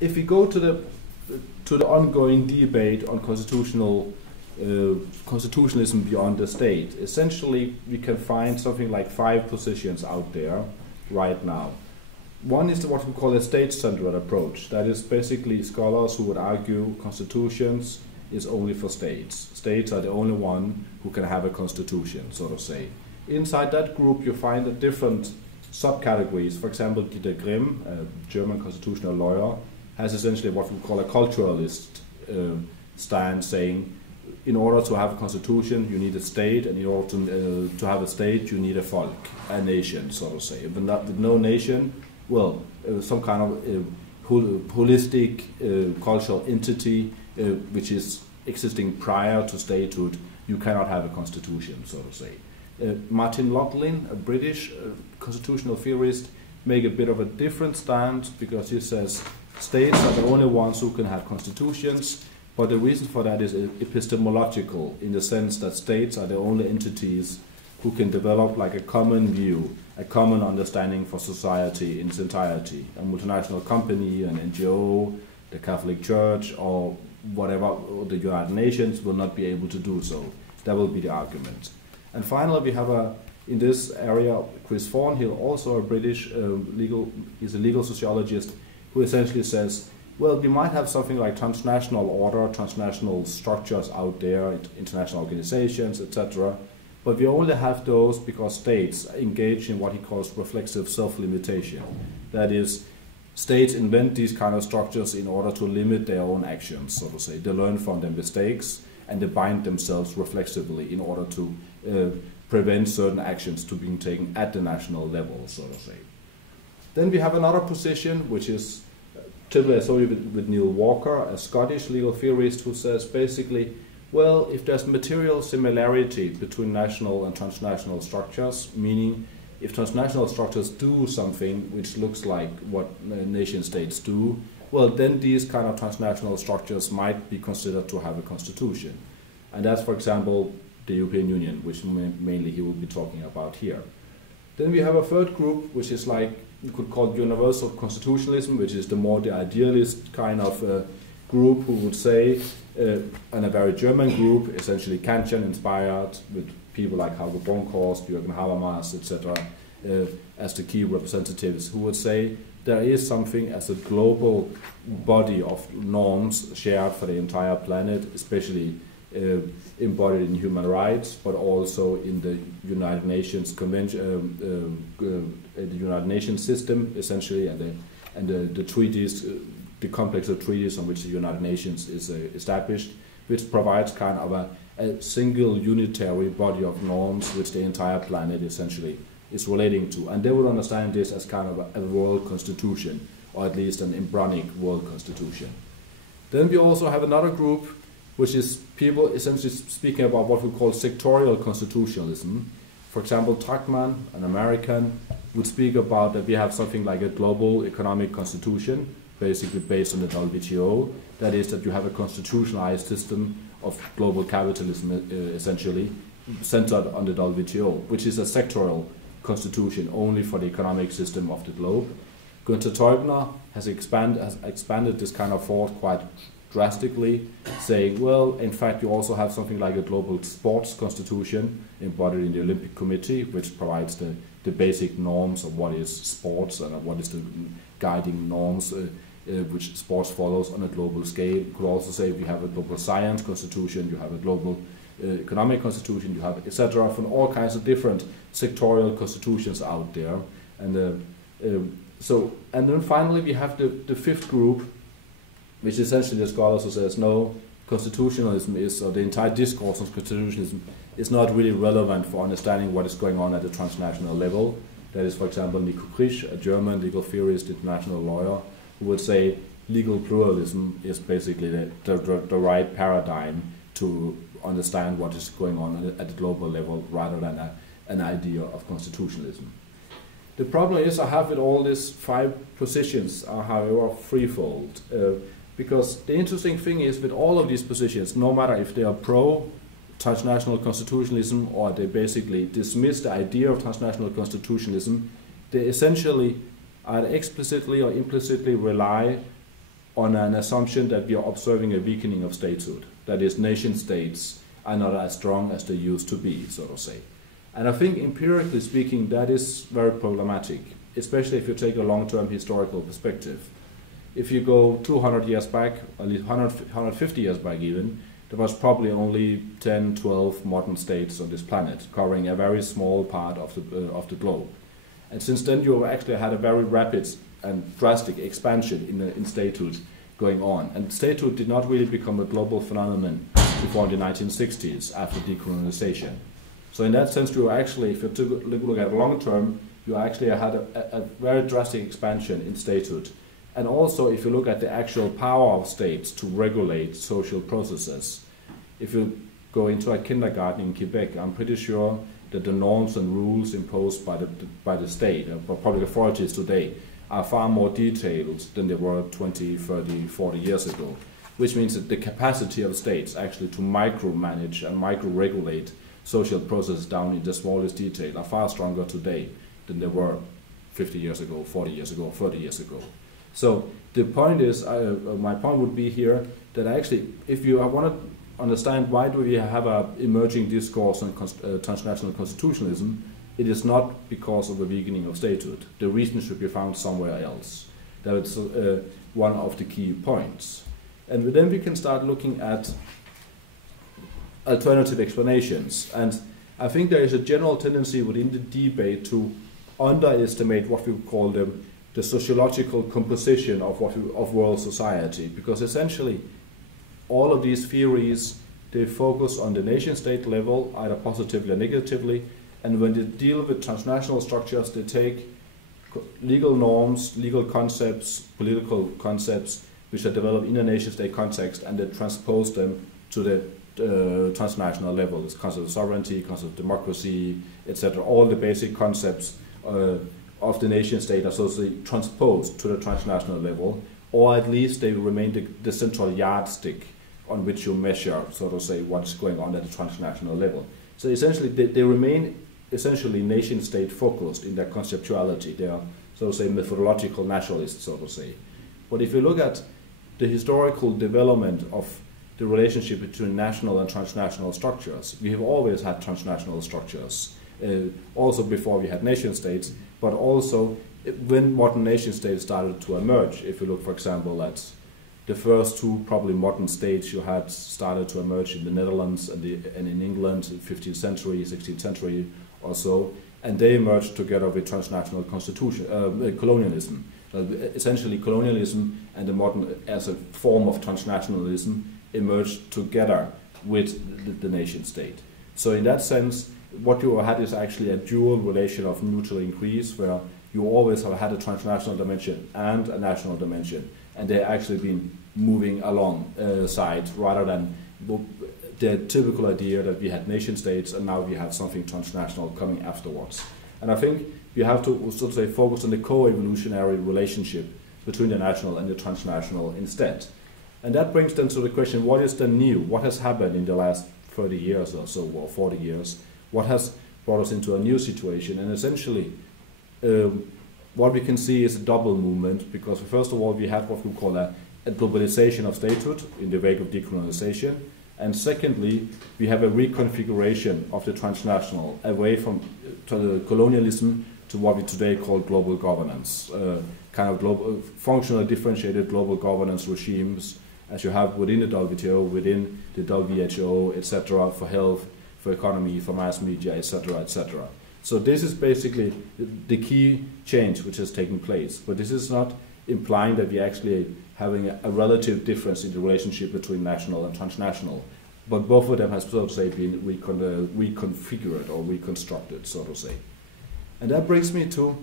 if we go to the ongoing debate on constitutionalism beyond the state, essentially we can find something like 5 positions out there right now. One is what we call a state-centered approach. That is basically scholars who would argue constitutions is only for states. States are the only one who can have a constitution, so to say. Inside that group you find a different subcategories. For example, Dieter Grimm, a German constitutional lawyer, has essentially what we call a culturalist stand, saying in order to have a constitution you need a state, and in order to have a state you need a folk, a nation, so to say. But with no nation, well, some kind of holistic cultural entity which is existing prior to statehood, you cannot have a constitution, so to say. Martin Loughlin, a British constitutional theorist, make a bit of a different stand, because he says states are the only ones who can have constitutions, but the reason for that is epistemological, in the sense that states are the only entities who can develop like a common view, a common understanding for society in its entirety. A multinational company, an NGO, the Catholic Church, or whatever, or the United Nations will not be able to do so. That will be the argument. And finally, we have in this area, Chris Thornhill, also a British he's a legal sociologist, who essentially says, well, we might have something like transnational order, transnational structures out there, international organizations, etc., but we only have those because states engage in what he calls reflexive self-limitation. That is, states invent these kind of structures in order to limit their own actions, so to say. They learn from their mistakes and they bind themselves reflexively in order to prevent certain actions to being taken at the national level, so to say. Then we have another position, which is typically associated with Neil Walker, a Scottish legal theorist, who says basically, well, if there's material similarity between national and transnational structures, meaning if transnational structures do something which looks like what nation states do, well, then these kind of transnational structures might be considered to have a constitution. And that's, for example, the European Union, which mainly he will be talking about here. Then we have a third group, which is like, you could call universal constitutionalism, which is the more the idealist kind of group, who would say, and a very German group, essentially Kantian inspired, with people like Hauge Bronkhorst, Jürgen Habermas, etc., as the key representatives, who would say there is something as a global body of norms shared for the entire planet, especially embodied in human rights, but also in the United Nations Convention, the United Nations system, essentially, and the treaties, the complex of treaties on which the United Nations is established, which provides kind of a single unitary body of norms which the entire planet essentially is relating to. And they would understand this as kind of a world constitution, or at least an embryonic world constitution. Then we also have another group, which is people essentially speaking about what we call sectorial constitutionalism. For example, Tuckman, an American, would speak about that we have something like a global economic constitution, basically based on the WTO. That is, that you have a constitutionalized system of global capitalism, essentially, centered on the WTO, which is a sectoral constitution only for the economic system of the globe. Günther Teubner has expanded this kind of thought quite drastically, saying, well, in fact, you also have something like a global sports constitution embodied in the Olympic Committee, which provides the basic norms of what is sports and what is the guiding norms which sports follows on a global scale. You could also say we have a global science constitution, you have a global economic constitution, you have etc. from all kinds of different sectorial constitutions out there. And then finally we have the fifth group, which is essentially the scholars who says no, constitutionalism is, or the entire discourse on constitutionalism is not really relevant for understanding what is going on at the transnational level. That is, for example, Nico Krisch, a German legal theorist, international lawyer, who would say legal pluralism is basically the right paradigm to understand what is going on at the global level, rather than an idea of constitutionalism. The problem is, I have with all these 5 positions are, however, threefold. Because the interesting thing is, with all of these positions, no matter if they are pro-transnational constitutionalism or they basically dismiss the idea of transnational constitutionalism, they essentially either explicitly or implicitly rely on an assumption that we are observing a weakening of statehood. That is, nation states are not as strong as they used to be, so to say. And I think empirically speaking, that is very problematic, especially if you take a long-term historical perspective. If you go 200 years back, at least 150 years back even, there was probably only 10, 12 modern states on this planet, covering a very small part of the globe. And since then you actually had a very rapid and drastic expansion in statehood going on. And statehood did not really become a global phenomenon before the 1960s, after decolonization. So in that sense, you actually, if you look at long term, you actually had a very drastic expansion in statehood. And also, if you look at the actual power of states to regulate social processes, if you go into a kindergarten in Quebec, I'm pretty sure that the norms and rules imposed by the state, by public authorities today, are far more detailed than they were 20, 30, 40 years ago, which means that the capacity of states actually to micromanage and micro-regulate social processes down in the smallest detail are far stronger today than they were 50 years ago, 40 years ago, 30 years ago. So the point is, my point would be here that actually, if you want to understand why do we have an emerging discourse on transnational constitutionalism, it is not because of a weakening of statehood. The reason should be found somewhere else. That's one of the key points. And then we can start looking at alternative explanations. And I think there is a general tendency within the debate to underestimate what we call the sociological composition of world society, because essentially all of these theories, they focus on the nation-state level, either positively or negatively, and when they deal with transnational structures, they take legal norms, legal concepts, political concepts, which are developed in a nation-state context, and they transpose them to the transnational level. This concept of sovereignty, concept of democracy, etc. All the basic concepts of the nation-state are socially transposed to the transnational level, or at least they remain the central yardstick on which you measure, so to say, what's going on at the transnational level. So essentially, they remain essentially nation-state focused in their conceptuality. They are, so to say, methodological nationalists, so to say. But if you look at the historical development of the relationship between national and transnational structures, we have always had transnational structures, also before we had nation-states, but also when modern nation-states started to emerge. If you look, for example, at the first two probably modern states you had started to emerge in the Netherlands and in England in the 15th century, 16th century or so, and they emerged together with transnational colonialism. Essentially, colonialism and the modern, as a form of transnationalism, emerged together with the nation-state. So in that sense, what you had is actually a dual relation of mutual increase, where you always have had a transnational dimension and a national dimension, and they've actually been moving alongside rather than the typical idea that we had nation states and now we have something transnational coming afterwards. And I think we have to, so to say, focus on the co-evolutionary relationship between the national and the transnational instead. And that brings then to the question, what is then new? What has happened in the last 30 years or so, or 40 years? What has brought us into a new situation? And essentially, what we can see is a double movement, because first of all, we had what we call a globalization of statehood in the wake of decolonization. And secondly, we have a reconfiguration of the transnational away from colonialism to what we today call global governance, kind of global, functional differentiated global governance regimes, as you have within the WTO, within the WHO, etc., for health, for economy, for mass media, etc., etc. So this is basically the key change which has taken place. But this is not implying that we're actually having a relative difference in the relationship between national and transnational. But both of them have, so to say, been reconfigured or reconstructed, so to say. And that brings me to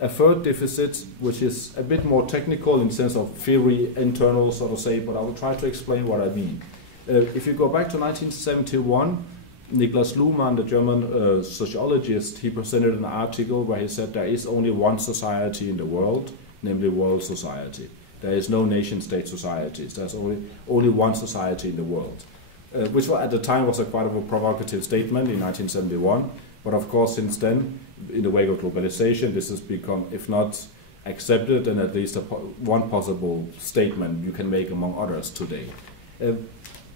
a third deficit, which is a bit more technical in the sense of theory, internal, so to say, but I will try to explain what I mean. If you go back to 1971, Niklas Luhmann, the German sociologist, he presented an article where he said there is only one society in the world, namely world society. There is no nation-state societies. There's only one society in the world, which at the time was quite a provocative statement in 1971. But of course, since then, in the wake of globalization, this has become, if not accepted and at least one possible statement you can make among others today.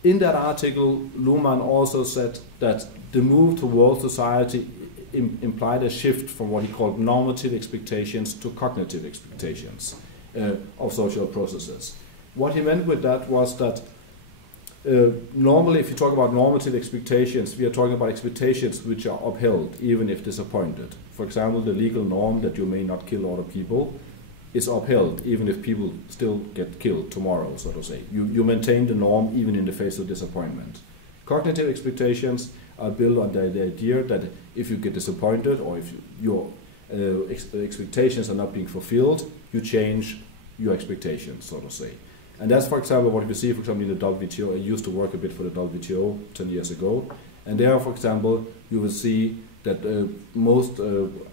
In that article, Luhmann also said that the move to world society implied a shift from what he called normative expectations to cognitive expectations of social processes. What he meant with that was that normally, if you talk about normative expectations, we are talking about expectations which are upheld, even if disappointed. For example, the legal norm that you may not kill other people is upheld, even if people still get killed tomorrow, so to say. You maintain the norm even in the face of disappointment. Cognitive expectations are built on the idea that if you get disappointed or if your expectations are not being fulfilled, you change your expectations, so to say. And that's, for example, what we see, for example, in the WTO. I used to work a bit for the WTO 10 years ago. And there, for example, you will see that most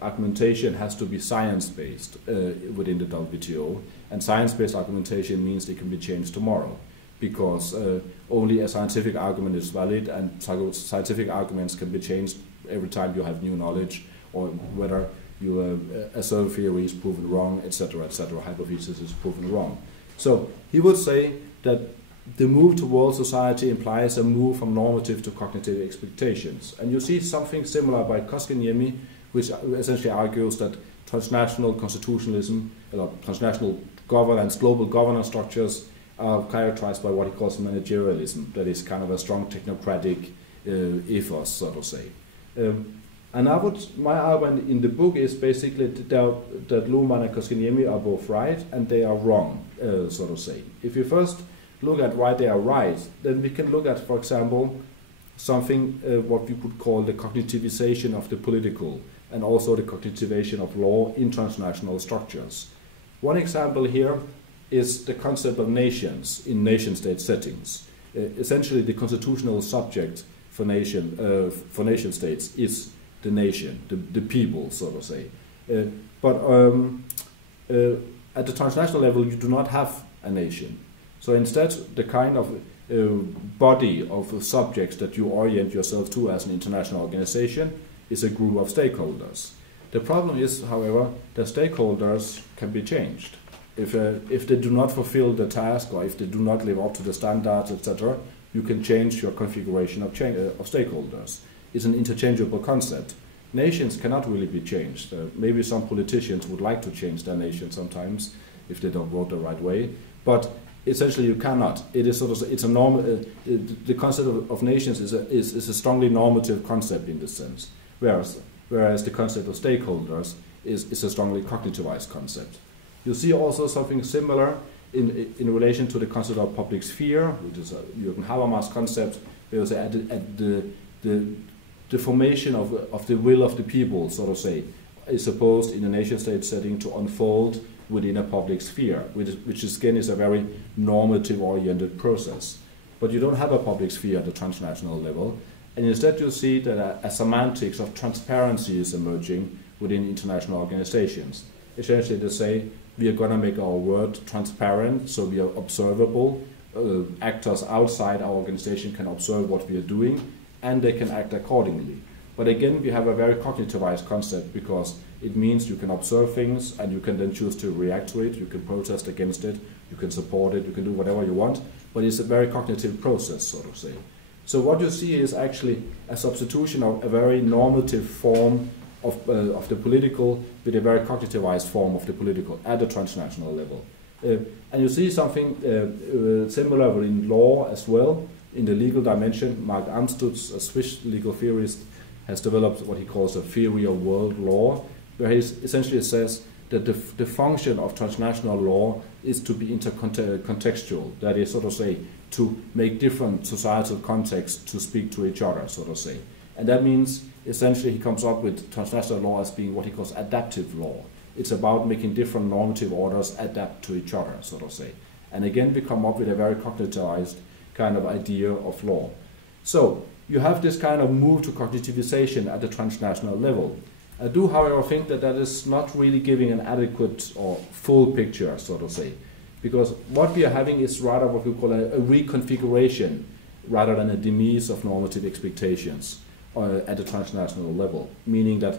argumentation has to be science-based within the WTO. And science-based argumentation means it can be changed tomorrow, because only a scientific argument is valid, and scientific arguments can be changed every time you have new knowledge, or whether you assert theory is proven wrong, etc., etc., hypothesis is proven wrong. So he would say that the move to world society implies a move from normative to cognitive expectations. And you see something similar by Koskiniemi, which essentially argues that transnational constitutionalism, transnational governance, global governance structures are characterized by what he calls managerialism, that is kind of a strong technocratic ethos, so to say. And my argument in the book is basically that Luhmann and Koskiniemi are both right and they are wrong, so to say. If you first look at why they are right, then we can look at, for example, something what we could call the cognitivization of the political and also the cognitivization of law in transnational structures. One example here is the concept of nations in nation-state settings. Essentially, the constitutional subject for nation states is the nation, the people, so to say. But at the transnational level, you do not have a nation. So instead, the kind of body of subjects that you orient yourself to as an international organization is a group of stakeholders. The problem is, however, that stakeholders can be changed. If they do not fulfill the task, or if they do not live up to the standards, etc., you can change your configuration of stakeholders. It's an interchangeable concept. Nations cannot really be changed. Maybe some politicians would like to change their nation sometimes if they don't vote the right way, but essentially you cannot. It is sort of, it's a normal. The concept of nations is a strongly normative concept in this sense, whereas the concept of stakeholders is a strongly cognitivized concept. You see also something similar in relation to the concept of public sphere, which is Jürgen Habermas' concept, where you say at the formation of the will of the people, so to say, is supposed in a nation-state setting to unfold within a public sphere, which again is a very normative-oriented process. But you don't have a public sphere at the transnational level, and instead you see that a semantics of transparency is emerging within international organizations. Essentially they say, we are going to make our world transparent, so we are observable. Actors outside our organization can observe what we are doing, and they can act accordingly. But again, we have a very cognitivized concept, because it means you can observe things and you can then choose to react to it, you can protest against it, you can support it, you can do whatever you want, but it's a very cognitive process, so to say. So what you see is actually a substitution of a very normative form of the political with a very cognitivized form of the political at the transnational level. And you see something similar in law as well. In the legal dimension, Mark Amstutz, a Swiss legal theorist, has developed what he calls a theory of world law, where he essentially says that the function of transnational law is to be intercontextual, that is, so to say, to make different societal contexts to speak to each other, so to say. And that means, essentially, he comes up with transnational law as being what he calls adaptive law. It's about making different normative orders adapt to each other, so to say. And again, we come up with a very cognitivized kind of idea of law. So you have this kind of move to cognitivization at the transnational level. I do, however, think that that is not really giving an adequate or full picture, so to say, because what we are having is rather what we call a reconfiguration rather than a demise of normative expectations at the transnational level, meaning that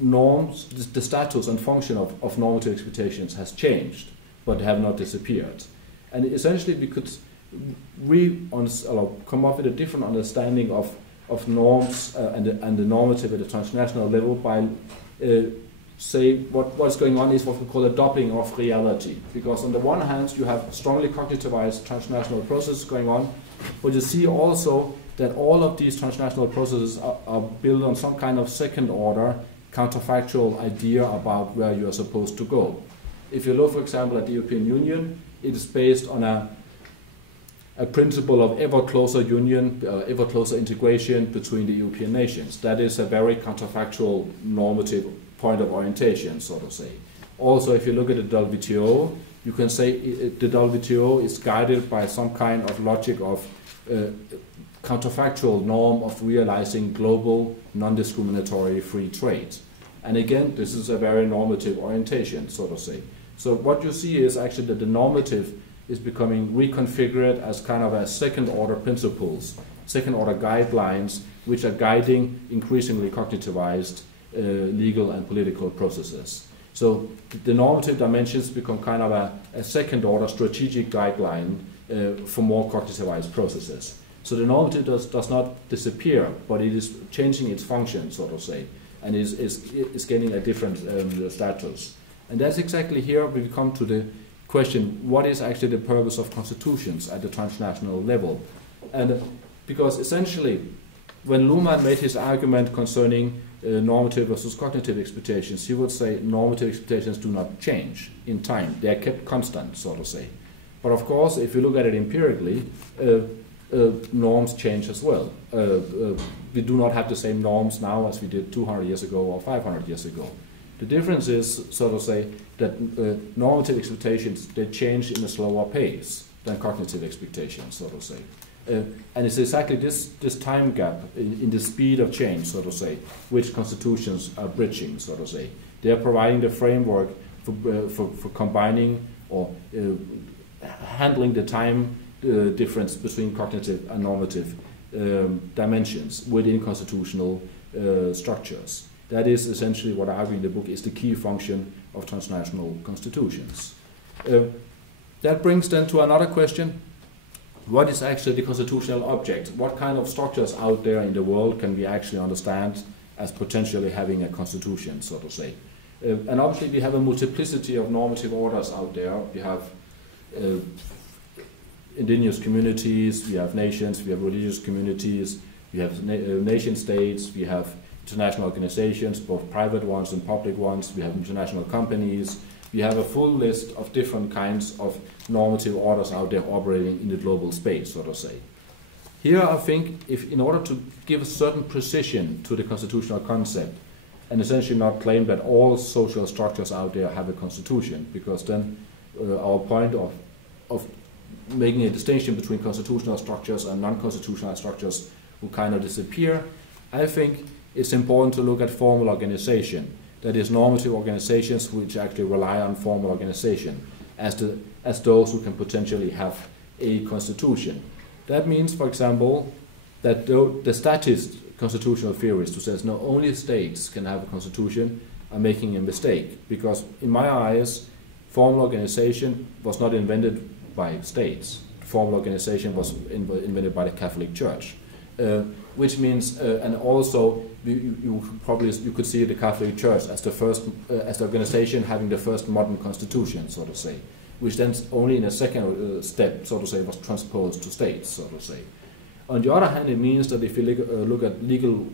norms, the status and function of normative expectations has changed, but have not disappeared. And essentially we could come up with a different understanding of norms and the normative at the transnational level by say what's going on is what we call a doubling of reality. Because on the one hand you have strongly cognitivized transnational processes going on, but you see also that all of these transnational processes are built on some kind of second order counterfactual idea about where you are supposed to go. If you look, for example, at the European Union, it is based on a principle of ever closer union, ever closer integration between the European nations. That is a very counterfactual normative point of orientation, so to say. Also, if you look at the WTO, you can say the WTO is guided by some kind of logic of counterfactual norm of realizing global, non-discriminatory free trade. And again, this is a very normative orientation, so to say. So what you see is actually that the normative is becoming reconfigured as kind of a second-order principles, second-order guidelines, which are guiding increasingly cognitivized legal and political processes. So the normative dimensions become kind of a second-order strategic guideline for more cognitivized processes. So the normative does not disappear, but it is changing its function, so to say, and is gaining a different status. And that's exactly here we come to the question, what is actually the purpose of constitutions at the transnational level? And because essentially, when Luhmann made his argument concerning normative versus cognitive expectations, he would say normative expectations do not change in time. They are kept constant, so to say. But of course, if you look at it empirically, norms change as well. We do not have the same norms now as we did 200 years ago or 500 years ago. The difference is, so to say, that normative expectations, they change in a slower pace than cognitive expectations, so to say. And it's exactly this time gap in the speed of change, so to say, which constitutions are bridging, so to say. They are providing the framework for combining or handling the time difference between cognitive and normative dimensions within constitutional structures. That is essentially what I argue in the book is the key function of transnational constitutions. That brings then to another question. What is actually the constitutional object? What kind of structures out there in the world can we actually understand as potentially having a constitution, so to say? And obviously we have a multiplicity of normative orders out there. We have indigenous communities, we have nations, we have religious communities, we have nation states, we have international organizations, both private ones and public ones, we have international companies, we have a full list of different kinds of normative orders out there operating in the global space, so to say. Here I think if in order to give a certain precision to the constitutional concept and essentially not claim that all social structures out there have a constitution, because then our point of making a distinction between constitutional structures and non-constitutional structures will kind of disappear. I think it's important to look at formal organization, that is normative organizations which actually rely on formal organization as those who can potentially have a constitution. That means, for example, that the statist constitutional theorist who says no, only states can have a constitution are making a mistake, because in my eyes, formal organization was not invented by states. Formal organization was invented by the Catholic Church. Which means, and also you could see the Catholic Church as the first, as the organization having the first modern constitution, so to say, which then only in a second step, so to say, was transposed to states, so to say. On the other hand, it means that if you look at legal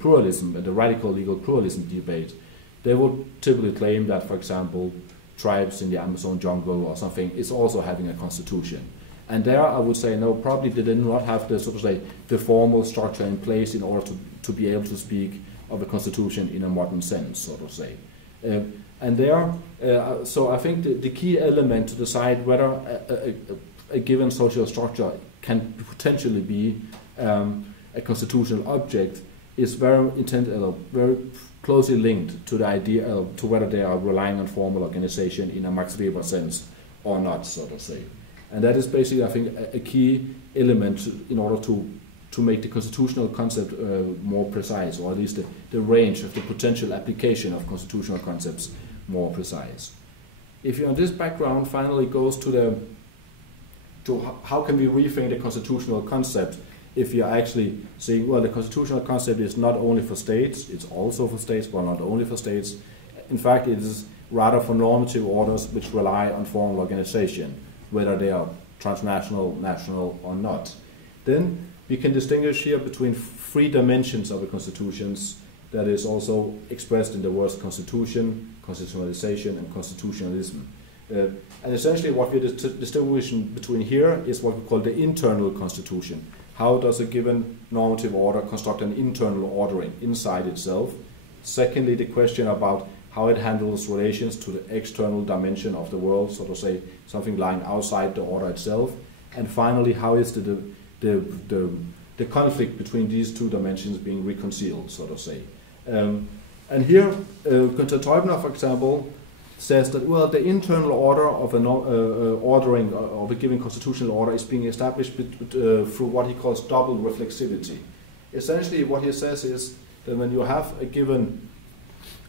pluralism, at the radical legal pluralism debate, they would typically claim that, for example, tribes in the Amazon jungle or something is also having a constitution. And there I would say, no, probably they did not have the, so to say, the formal structure in place in order to be able to speak of a constitution in a modern sense, so to say. And there, so I think the key element to decide whether a given social structure can potentially be a constitutional object is very closely linked to the idea to whether they are relying on formal organization in a Max Weber sense or not, so to say. And that is basically, I think, a key element in order to to make the constitutional concept more precise, or at least the range of the potential application of constitutional concepts more precise. If you on this background finally goes to how can we rethink the constitutional concept, if you're actually saying, well, the constitutional concept is not only for states, it's also for states, but not only for states. In fact, it is rather for normative orders which rely on formal organization, whether they are transnational, national, or not. Then we can distinguish here between three dimensions of the constitutions that is also expressed in the words constitution, constitutionalization, and constitutionalism. And essentially what we're distinguishing between here is what we call the internal constitution. How does a given normative order construct an internal ordering inside itself? Secondly, the question about how it handles relations to the external dimension of the world, so to say, something lying outside the order itself. And finally, how is the conflict between these two dimensions being reconciled, so to say. And here, Günther Teubner, for example, says that, well, the internal order of ordering of a given constitutional order is being established through what he calls double reflexivity. Essentially, what he says is that when you have a given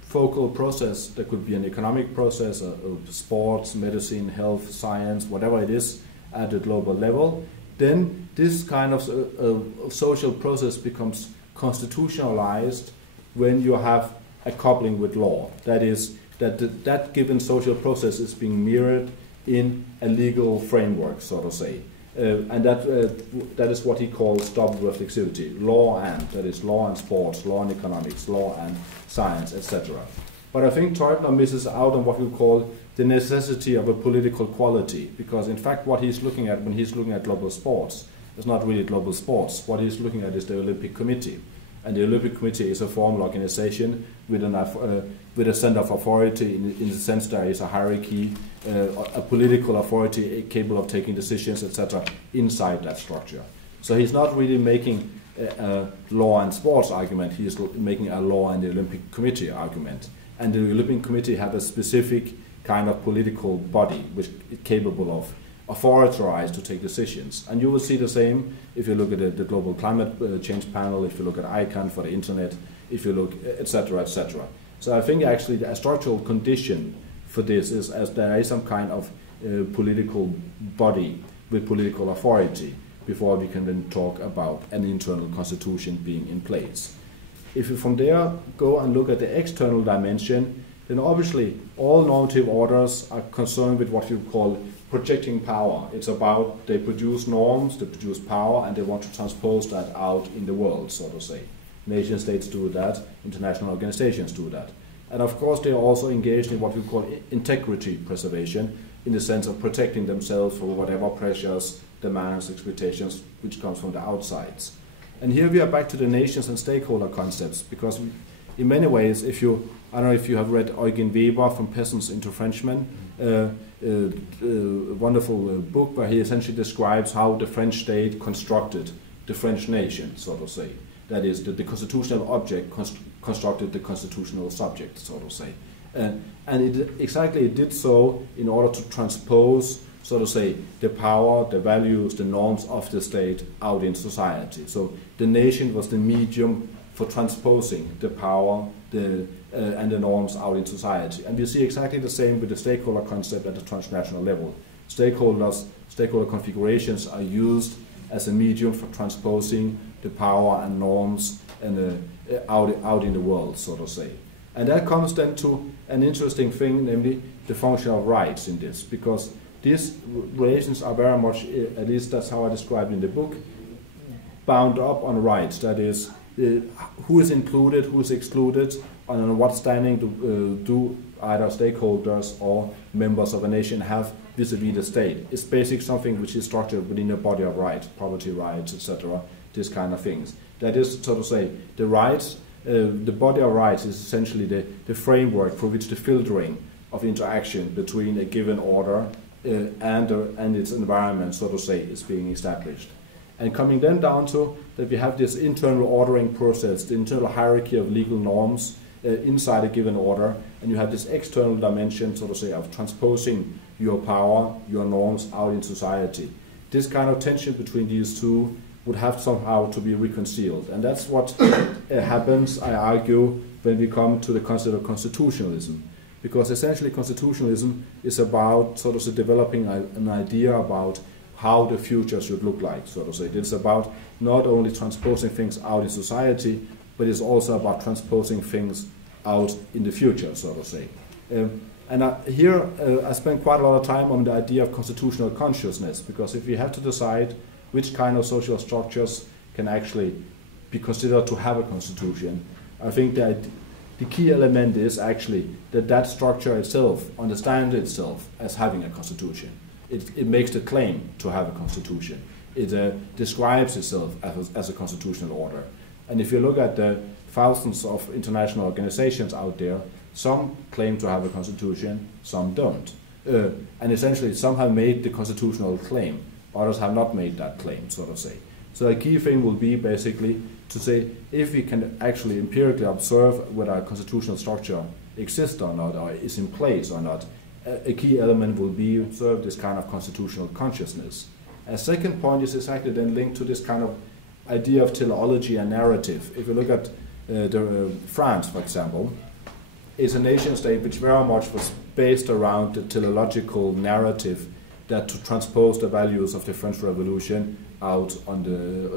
focal process, that could be an economic process, sports, medicine, health, science, whatever it is at the global level, then this kind of social process becomes constitutionalized when you have a coupling with law. That is, that given social process is being mirrored in a legal framework, so to say. And that is what he calls double reflexivity. Law and, that is law and sports, law and economics, law and science, etc. But I think Teubner misses out on what we call the necessity of a political quality, because in fact what he's looking at when he's looking at global sports is not really global sports. What he's looking at is the Olympic Committee. And the Olympic Committee is a formal organization with a center of authority in the sense there is a hierarchy, a political authority capable of taking decisions, etc., inside that structure. So he's not really making a law and sports argument, he is making a law and the Olympic Committee argument. And the Olympic Committee have a specific kind of political body which is capable of authorized to take decisions. And you will see the same if you look at the Global Climate Change Panel, if you look at ICANN for the Internet, if you look, etc., etc. So I think actually a structural condition for this is as there is some kind of political body with political authority before we can then talk about an internal constitution being in place. If you from there go and look at the external dimension, then obviously all normative orders are concerned with what you call projecting power. It's about they produce norms, they produce power, and they want to transpose that out in the world, so to say. Nation states do that, international organizations do that. And of course they are also engaged in what we call integrity preservation, in the sense of protecting themselves from whatever pressures, demands, expectations which comes from the outsides. And here we are back to the nations and stakeholder concepts, because in many ways, I don't know if you have read Eugen Weber, From Peasants into Frenchmen, a wonderful book where he essentially describes how the French state constructed the French nation, so to say. That is, the constitutional object constructed the constitutional subject, so to say. And it did so in order to transpose, so to say, the power, the values, the norms of the state out in society. So the nation was the medium for transposing the power and the norms out in society. And we see exactly the same with the stakeholder concept at the transnational level. Stakeholder configurations are used as a medium for transposing the power and norms out in the world, so to say. And that comes then to an interesting thing, namely the function of rights in this, because these relations are very much, at least that's how I describe it in the book, bound up on rights. That is, who is included, who is excluded, and on what standing do either stakeholders or members of a nation have vis-a-vis the state. It's basically something which is structured within a body of rights, property rights, etc., these kind of things. That is, so to say, the rights, the body of rights is essentially the framework for which the filtering of interaction between a given order and its environment, so to say, is being established. And coming then down to that we have this internal ordering process, the internal hierarchy of legal norms inside a given order, and you have this external dimension, so to say, of transposing your power, your norms out in society. This kind of tension between these two would have somehow to be reconciled. And that's what happens, I argue, when we come to the concept of constitutionalism. Because essentially constitutionalism is about sort of developing an idea about how the future should look like, so to say. It's about not only transposing things out in society, but it's also about transposing things out in the future, so to say. Here I spent quite a lot of time on the idea of constitutional consciousness, because if we have to decide which kind of social structures can actually be considered to have a constitution, I think that the key element is actually that that structure itself understands itself as having a constitution. It makes the claim to have a constitution. It describes itself as a constitutional order. And if you look at the thousands of international organizations out there, some claim to have a constitution, some don't. And essentially some have made the constitutional claim, others have not made that claim, so to say. So a key thing will be basically to say if we can actually empirically observe whether a constitutional structure exists or not, or is in place or not, a key element will be observe this kind of constitutional consciousness. A second point is exactly then linked to this kind of idea of teleology and narrative. If you look at France, for example, it's a nation state which very much was based around the teleological narrative that to transpose the values of the French Revolution out on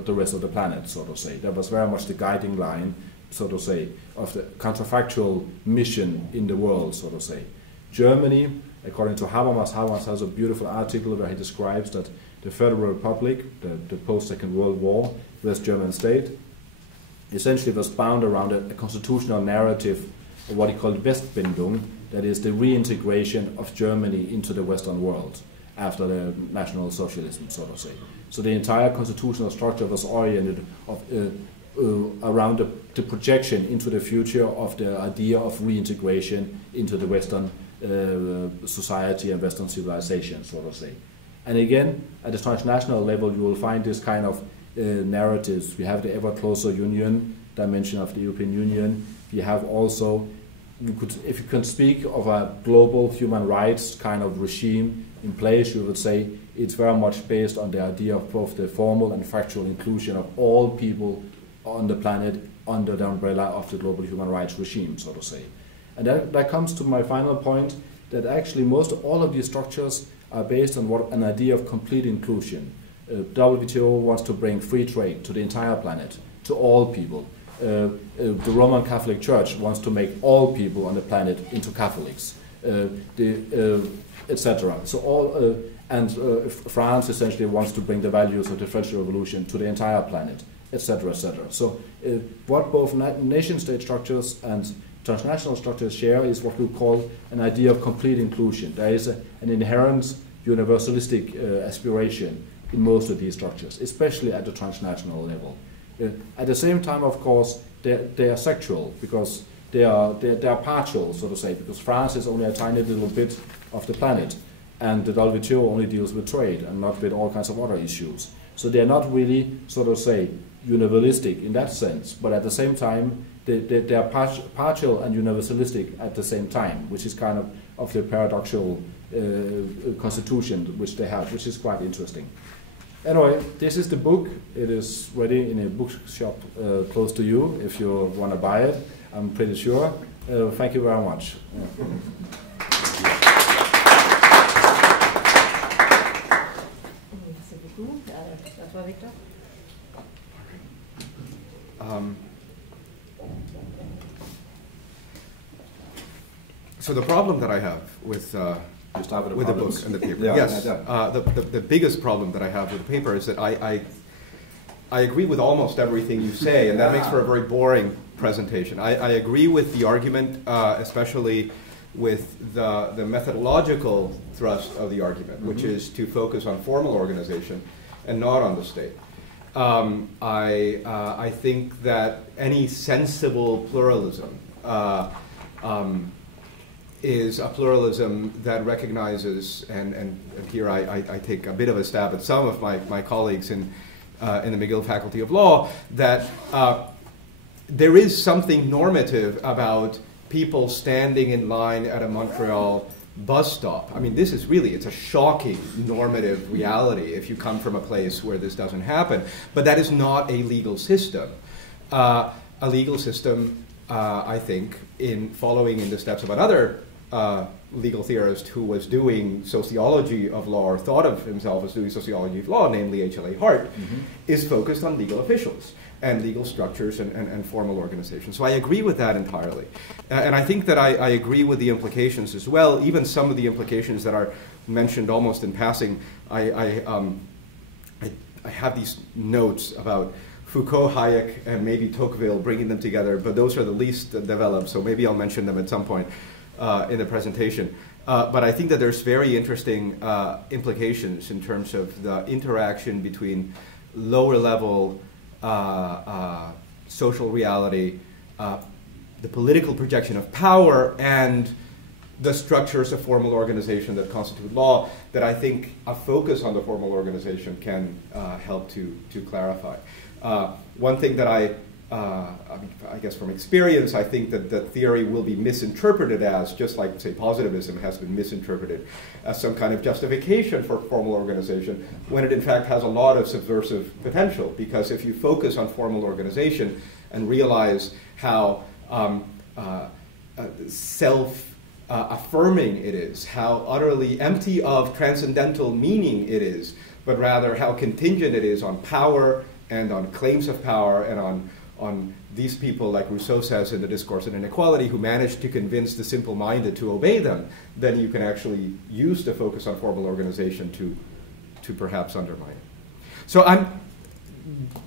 the rest of the planet, so to say. That was very much the guiding line, so to say, of the counterfactual mission in the world, so to say. Germany, according to Habermas has a beautiful article where he describes that the Federal Republic, the post-Second World War, West German state, essentially was bound around a constitutional narrative of what he called Westbindung, that is the reintegration of Germany into the Western world after the National Socialism, so to say. So the entire constitutional structure was oriented around the projection into the future of the idea of reintegration into the Western society and Western civilization, so to say. And again, at the transnational level, you will find this kind of narratives. We have the ever closer union dimension of the European Union. We have also, if you can speak of a global human rights kind of regime in place, you would say it's very much based on the idea of both the formal and factual inclusion of all people on the planet under the umbrella of the global human rights regime, so to say. And that comes to my final point, that actually all of these structures are based on an idea of complete inclusion. WTO wants to bring free trade to the entire planet, to all people. The Roman Catholic Church wants to make all people on the planet into Catholics, etc. So France essentially wants to bring the values of the French Revolution to the entire planet, etc., etc. So what both nation-state structures and transnational structures share is what we call an idea of complete inclusion. There is an inherent universalistic aspiration in most of these structures, especially at the transnational level. At the same time, of course, they are sexual, because they are partial, so to say, because France is only a tiny little bit of the planet, and the WTO only deals with trade and not with all kinds of other issues. So they are not really, so to say, universalistic in that sense, but at the same time, they are partial and universalistic at the same time, which is kind of the paradoxical constitution which they have, which is quite interesting. Anyway, this is the book. It is ready in a bookshop close to you if you want to buy it, I'm pretty sure. Thank you very much. Merci beaucoup. À toi, Victor. So the problem that I have with the book and the paper, yes, the biggest problem that I have with the paper is that I agree with almost everything you say, and that makes for a very boring presentation. I agree with the argument, especially with the methodological thrust of the argument, which is to focus on formal organization and not on the state. I think that any sensible pluralism is a pluralism that recognizes, and here I take a bit of a stab at some of my colleagues in the McGill Faculty of Law, that there is something normative about people standing in line at a Montreal bus stop. I mean, this is really, it's a shocking normative reality if you come from a place where this doesn't happen. But that is not a legal system. A legal system, I think, in following in the steps of another legal theorist who was doing sociology of law, or thought of himself as doing sociology of law, namely H.L.A. Hart, is focused on legal officials and legal structures and formal organizations. So I agree with that entirely. And I think that I agree with the implications as well, even some of the implications that are mentioned almost in passing. I have these notes about Foucault, Hayek, and maybe Tocqueville, bringing them together, but those are the least developed, so maybe I'll mention them at some point in the presentation. But I think that there's very interesting implications in terms of the interaction between lower level social reality, the political projection of power, and the structures of formal organization that constitute law, that I think a focus on the formal organization can help to clarify. One thing that I guess from experience, I think that the theory will be misinterpreted as, just like, say, positivism has been misinterpreted as some kind of justification for formal organization, when it in fact has a lot of subversive potential. Because if you focus on formal organization and realize how self-affirming it is, how utterly empty of transcendental meaning it is, but rather how contingent it is on power and on claims of power and on these people, like Rousseau says in the Discourse on Inequality, who managed to convince the simple-minded to obey them, then you can actually use the focus on formal organization to perhaps undermine it. So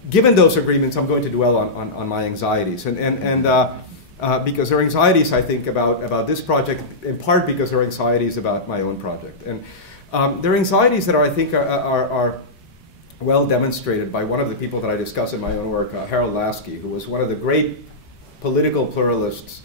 given those agreements, I'm going to dwell on my anxieties. And because there are anxieties, I think, about this project, in part because there are anxieties about my own project. And there are anxieties that I think are well demonstrated by one of the people that I discuss in my own work, Harold Lasky, who was one of the great political pluralists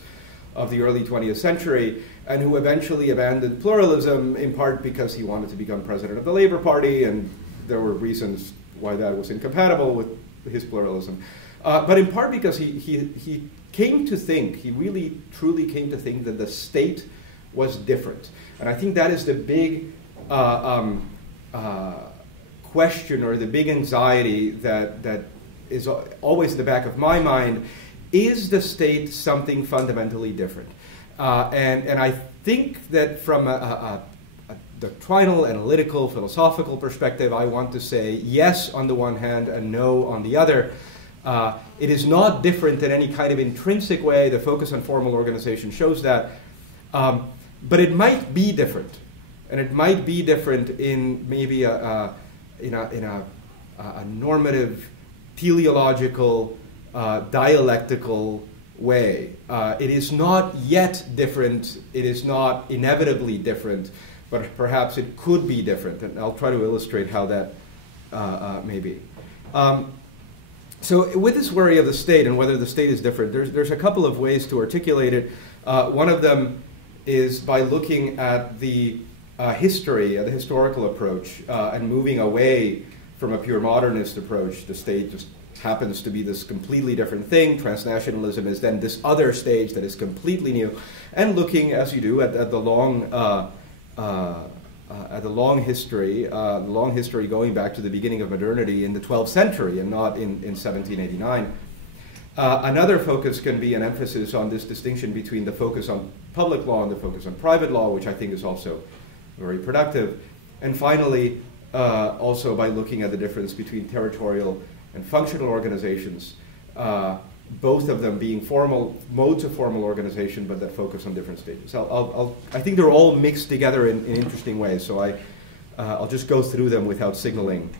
of the early 20th century, and who eventually abandoned pluralism in part because he wanted to become president of the Labour Party, and there were reasons why that was incompatible with his pluralism. But in part because he came to think, he really truly came to think that the state was different. And I think that is the big question, or the big anxiety that is always in the back of my mind. Is the state something fundamentally different? And I think that from a doctrinal, analytical, philosophical perspective, I want to say yes on the one hand and no on the other. It is not different in any kind of intrinsic way. The focus on formal organization shows that. But it might be different. And it might be different in maybe a normative, teleological, dialectical way. It is not yet different. It is not inevitably different, but perhaps it could be different. And I'll try to illustrate how that may be. So with this worry of the state and whether the state is different, there's a couple of ways to articulate it. One of them is by looking at the history, the historical approach, and moving away from a pure modernist approach. The state just happens to be this completely different thing. Transnationalism is then this other stage that is completely new, and looking, as you do, at the long history going back to the beginning of modernity in the 12th century and not in 1789. Another focus can be an emphasis on this distinction between the focus on public law and the focus on private law, which I think is also very productive. And finally, also by looking at the difference between territorial and functional organizations, both of them being formal modes of formal organization, but that focus on different stages. I think they're all mixed together in interesting ways, so I'll just go through them without signaling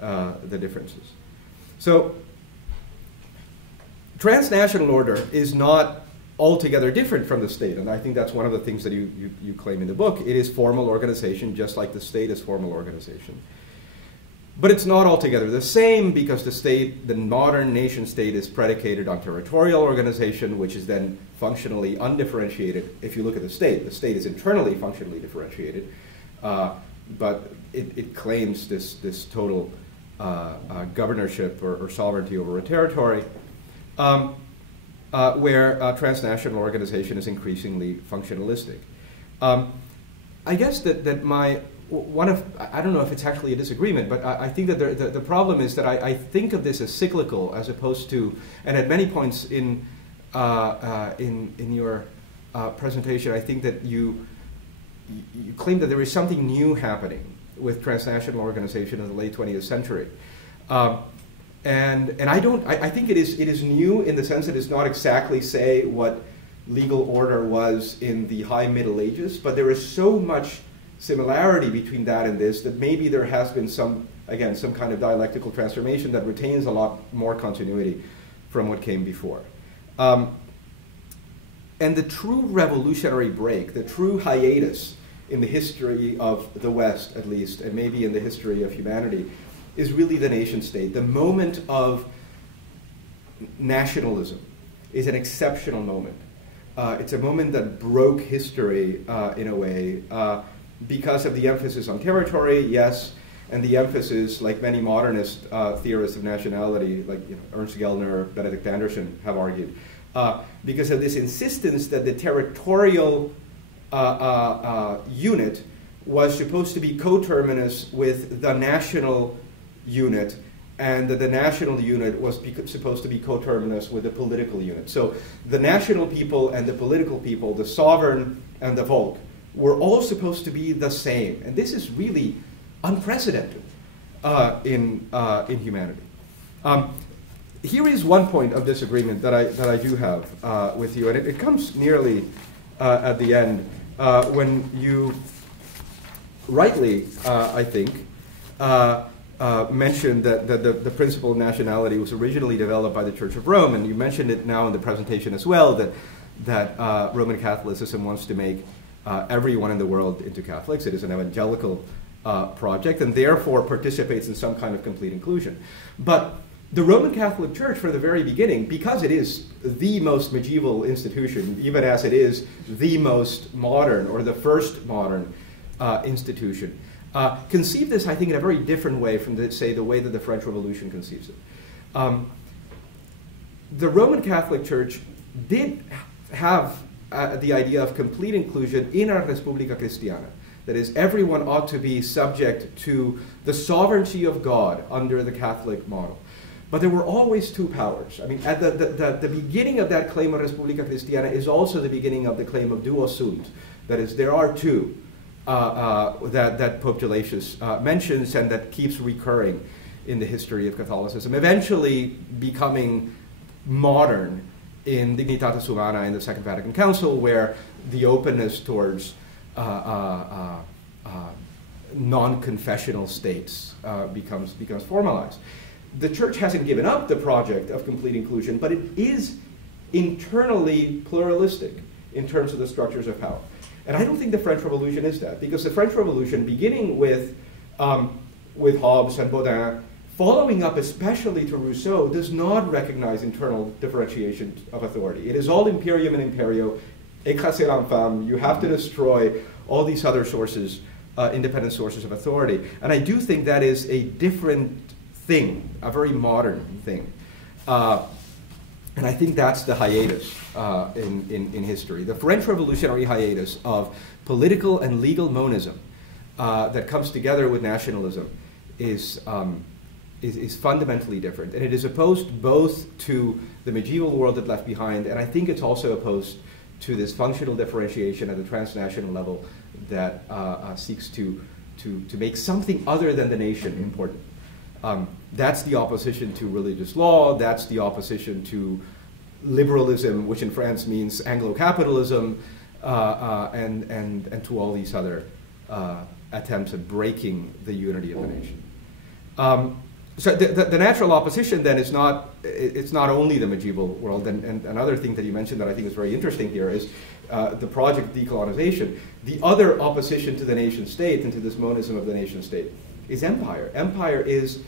the differences. So, transnational order is not altogether different from the state, and I think that's one of the things that you claim in the book. It is formal organization, just like the state is formal organization. But it's not altogether the same, because the modern nation state is predicated on territorial organization, which is then functionally undifferentiated. If you look at the state is internally functionally differentiated, but it claims this total governorship or sovereignty over a territory, where transnational organization is increasingly functionalistic. I guess that I don't know if it's actually a disagreement, but I think that the problem is that I think of this as cyclical as opposed to, and at many points in your presentation, I think that you claim that there is something new happening with transnational organization in the late 20th century. And I think it is new in the sense that it's not exactly, say, what legal order was in the high Middle Ages, but there is so much similarity between that and this that maybe there has been some kind of dialectical transformation that retains a lot more continuity from what came before. And the true revolutionary break, the true hiatus in the history of the West, at least, and maybe in the history of humanity, is really the nation state. The moment of nationalism is an exceptional moment. It's a moment that broke history in a way because of the emphasis on territory, yes, and the emphasis, like many modernist theorists of nationality, like Ernst Gellner, Benedict Anderson have argued, because of this insistence that the territorial unit was supposed to be coterminous with the national unit, and that the national unit was supposed to be coterminous with the political unit. So the national people and the political people, the sovereign and the Volk, were all supposed to be the same. And this is really unprecedented in humanity. Here is one point of disagreement that I do have with you, and it comes nearly at the end when you rightly, I think, mentioned that the principle of nationality was originally developed by the Church of Rome, and you mentioned it now in the presentation as well, that Roman Catholicism wants to make everyone in the world into Catholics. It is an evangelical project, and therefore participates in some kind of complete inclusion. But the Roman Catholic Church, from the very beginning, because it is the most medieval institution, even as it is the most modern, or the first modern institution, conceived this, I think, in a very different way from, the way that the French Revolution conceives it. The Roman Catholic Church did have the idea of complete inclusion in our Respublica Cristiana. That is, everyone ought to be subject to the sovereignty of God under the Catholic model. But there were always two powers. I mean, at the beginning of that claim of Respublica Cristiana is also the beginning of the claim of duo sunt. That is, there are two that Pope Gelasius mentions and that keeps recurring in the history of Catholicism, eventually becoming modern in Dignitatis Humana in the Second Vatican Council, where the openness towards non-confessional states becomes formalized. The Church hasn't given up the project of complete inclusion, but it is internally pluralistic in terms of the structures of power. And I don't think the French Revolution is that, because the French Revolution, beginning with Hobbes and Baudin, following up especially to Rousseau, does not recognize internal differentiation of authority. It is all imperium and imperio, écraser l'infâme. You have to destroy all these other sources, independent sources of authority. And I do think that is a different thing, a very modern thing. And I think that's the hiatus in history. The French Revolutionary hiatus of political and legal monism that comes together with nationalism is fundamentally different. And it is opposed both to the medieval world it left behind, and I think it's also opposed to this functional differentiation at the transnational level that seeks to make something other than the nation important. That's the opposition to religious law, that's the opposition to liberalism, which in France means Anglo-capitalism, and to all these other attempts at breaking the unity of the nation. So the natural opposition then is it's not only the medieval world, and another thing that you mentioned that I think is very interesting here is the project of decolonization. The other opposition to the nation state and to this monism of the nation state is empire. Empire is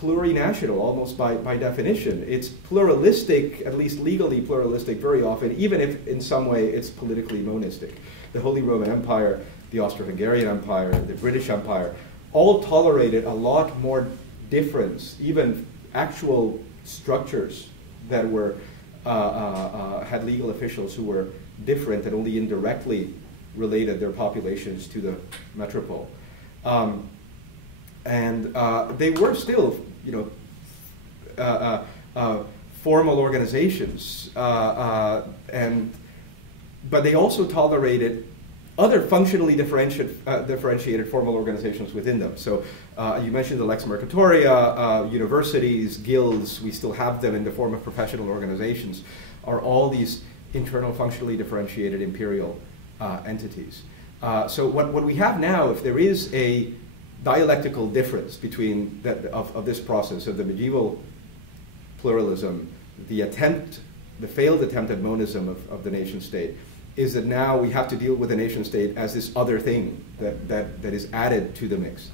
plurinational almost by definition. It's pluralistic, at least legally pluralistic very often, even if in some way it's politically monistic. The Holy Roman Empire, the Austro-Hungarian Empire, the British Empire, all tolerated a lot more difference, even actual structures that were had legal officials who were different and only indirectly related their populations to the metropole. And they were still, formal organizations, but they also tolerated other functionally differentiated formal organizations within them. So you mentioned the Lex Mercatoria, universities, guilds, we still have them in the form of professional organizations, are all these internal functionally differentiated imperial entities. So what we have now, if there is a dialectical difference between of this process of the medieval pluralism, the failed attempt at monism of the nation state, is that now we have to deal with the nation state as this other thing that is added to the mix.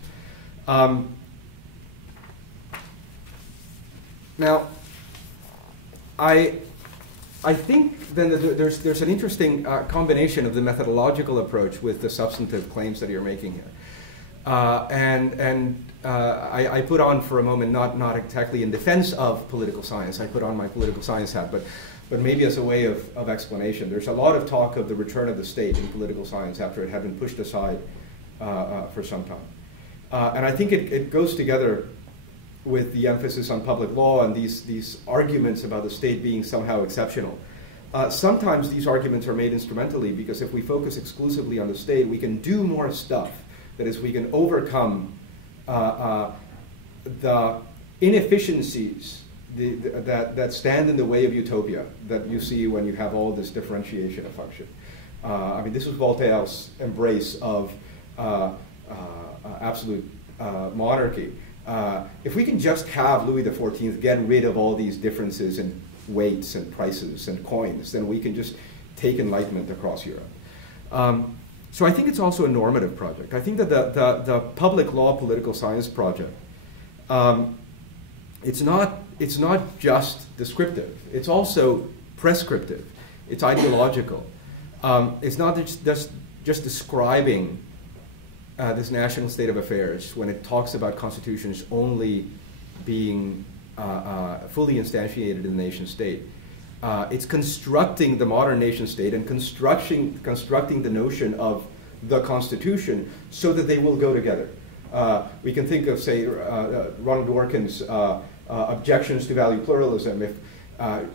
Now, I think then that there's an interesting combination of the methodological approach with the substantive claims that you're making here. I put on for a moment, not exactly in defense of political science, I put on my political science hat, but maybe as a way of explanation. There's a lot of talk of the return of the state in political science after it had been pushed aside for some time. And I think it goes together with the emphasis on public law and these arguments about the state being somehow exceptional. Sometimes these arguments are made instrumentally because if we focus exclusively on the state, we can do more stuff. That is, we can overcome the inefficiencies that stand in the way of utopia that you see when you have all this differentiation of function. I mean, this was Voltaire's embrace of absolute monarchy. If we can just have Louis XIV get rid of all these differences in weights and prices and coins, then we can just take enlightenment across Europe. So I think it's also a normative project. I think that the public law political science project, it's not just descriptive. It's also prescriptive. It's ideological. It's not just describing this national state of affairs when it talks about constitutions only being fully instantiated in the nation state. It's constructing the modern nation state and constructing the notion of the Constitution so that they will go together. We can think of, say, Ronald Dworkin's objections to value pluralism. If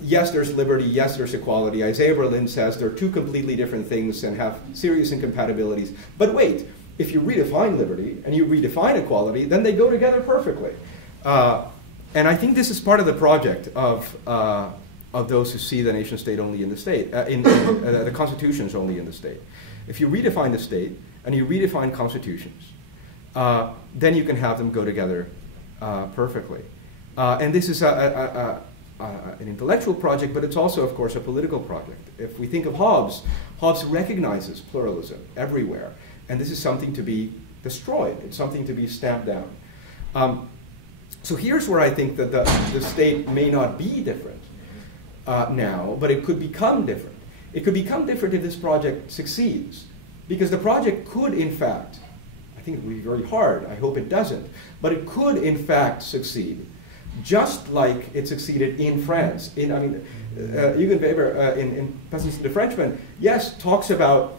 yes, there's liberty, yes, there's equality. Isaiah Berlin says they're two completely different things and have serious incompatibilities. But wait, if you redefine liberty and you redefine equality, then they go together perfectly. And I think this is part of the project of those who see the nation state only in the state, the constitutions only in the state. If you redefine the state and you redefine constitutions, then you can have them go together perfectly. And this is an intellectual project, but it's also, of course, a political project. If we think of Hobbes, Hobbes recognizes pluralism everywhere, and this is something to be destroyed. It's something to be stamped down. So here's where I think that the state may not be different now, but it could become different. It could become different if this project succeeds, because the project could, in fact, I think it would be very hard, I hope it doesn't, but it could, in fact, succeed, just like it succeeded in France. Hugo Weber, in Peasants and the Frenchman, yes, talks about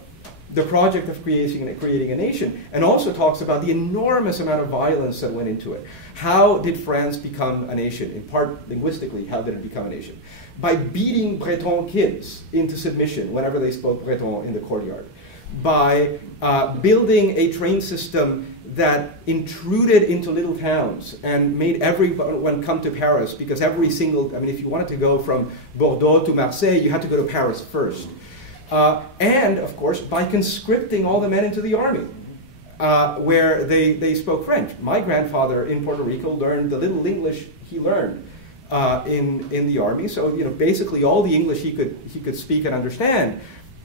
the project of creating a nation, and also talks about the enormous amount of violence that went into it. How did France become a nation? In part, linguistically, how did it become a nation? By beating Breton kids into submission whenever they spoke Breton in the courtyard. By building a train system that intruded into little towns and made everyone come to Paris, because if you wanted to go from Bordeaux to Marseille, you had to go to Paris first. And, of course, by conscripting all the men into the army, where they spoke French. My grandfather in Puerto Rico learned the little English he learned in the army. So, basically all the English he could speak and understand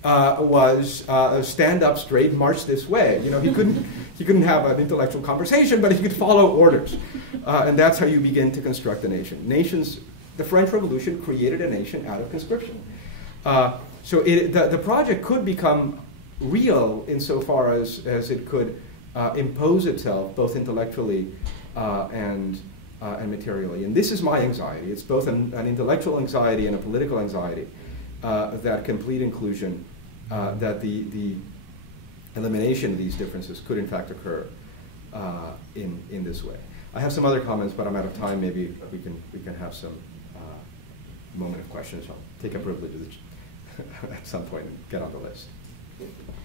was stand up straight, march this way. He couldn't have an intellectual conversation, but he could follow orders. And that's how you begin to construct a nation. The French Revolution created a nation out of conscription. So the project could become real insofar as it could impose itself both intellectually and materially. And this is my anxiety. It's both an intellectual anxiety and a political anxiety that complete inclusion, that the elimination of these differences could in fact occur in this way. I have some other comments, but I'm out of time. Maybe we can have some moment of questions. I'll take a privilege at some point and get on the list.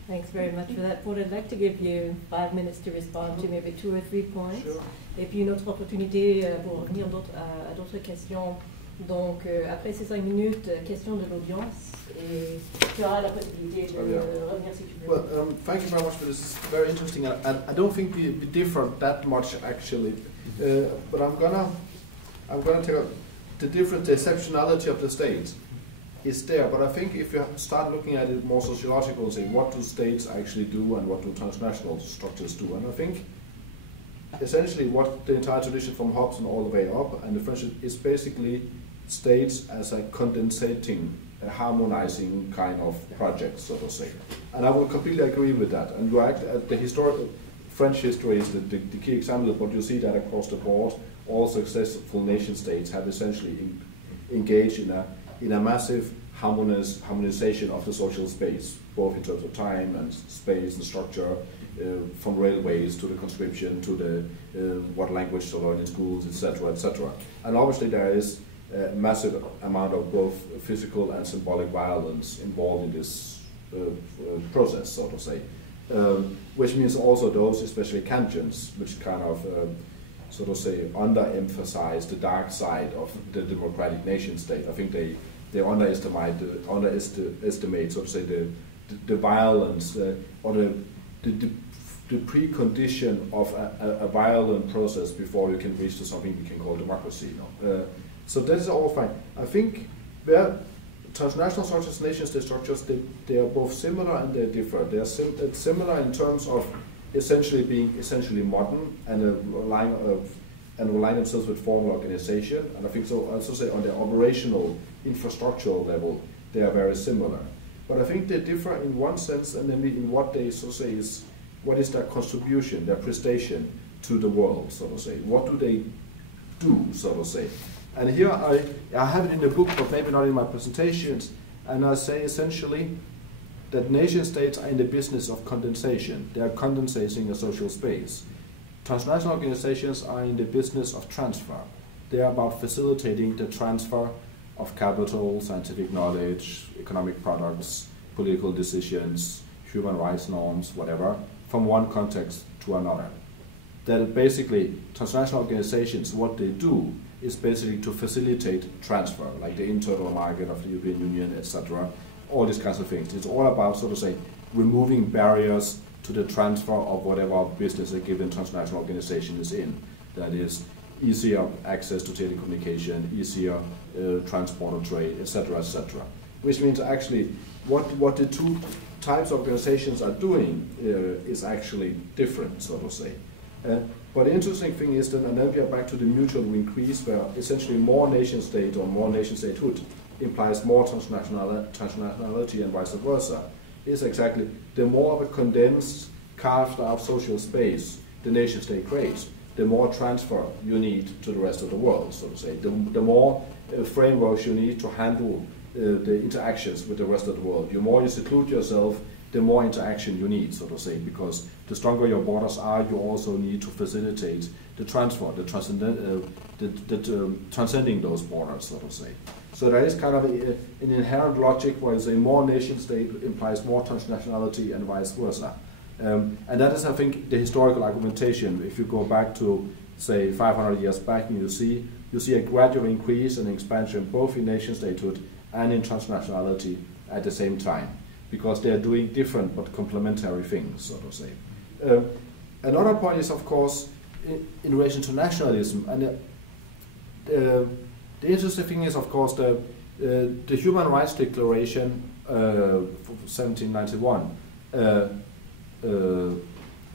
Thanks very much for that, Paul. I'd like to give you 5 minutes to respond to maybe 2 or 3 points. Sure. Et puis une autre opportunité pour revenir à d'autres questions. Donc, après ces 5 minutes, questions de l'audience. Et tu auras la possibilité de revenir si tu veux. Well, thank you very much for this. It's very interesting. I don't think we differ that much actually, but I'm gonna take up the different exceptionality of the state is there. But I think if you start looking at it more sociological, say what do states actually do and what do transnational structures do, and I think essentially what the entire tradition from Hobbes and all the way up and the French is basically states as a condensating, a harmonizing kind of project, so to say. And I would completely agree with that. And you act at the historical French history is the key example, but you see that across the board, all successful nation states have essentially engaged in a massive harmonization of the social space, both in terms of time and space and structure, from railways to the conscription to the what language to learn in schools, etc., etc. And obviously there is a massive amount of both physical and symbolic violence involved in this process, so to say, which means also those, especially Kantians, which kind of so to say underemphasize the dark side of the democratic nation state. I think they underestimate, so to say, the violence or the precondition of a violent process before you can reach to something we can call democracy. So that is all fine. I think where transnational structures, nation state structures, they are both similar and they differ. They are similar in terms of essentially being modern and align themselves with formal organization. And I think so. Also say on the operational infrastructural level, they are very similar. But I think they differ in one sense, and then in what they so say is what is their contribution, their prestation to the world, so to say. What do they do, so to say? And here I have it in the book, but maybe not in my presentations. And I say essentially that nation states are in the business of condensation. They are condensating a social space. Transnational organizations are in the business of transfer. They are about facilitating the transfer of capital, scientific knowledge, economic products, political decisions, human rights norms, whatever, from one context to another. That basically, transnational organizations, what they do is basically to facilitate transfer, like the internal market of the European Union, etc., all these kinds of things. It's all about, so to say, removing barriers to the transfer of whatever business a given transnational organization is in. That is, easier access to telecommunication, easier transport or trade, etc., etc. Which means actually what the two types of organizations are doing is actually different, so to say. But the interesting thing is that, and then we are back to the mutual increase, where essentially more nation state or more nation statehood implies more transnationality and vice versa, is exactly the more of a condensed, carved out social space the nation state creates, the more transfer you need to the rest of the world, so to say. The more frameworks you need to handle the interactions with the rest of the world. The more you seclude yourself, the more interaction you need, so to say, because the stronger your borders are, you also need to facilitate the transfer, transcending those borders, so to say. So there is kind of an inherent logic where you say more nation state implies more transnationality and vice versa. And that is, I think, the historical argumentation. If you go back to, say, 500 years back, and you see a gradual increase and expansion both in nation statehood and in transnationality at the same time, because they are doing different but complementary things, so to say. Another point is, of course, in relation to nationalism, and the interesting thing is, of course, the Human Rights Declaration of 1791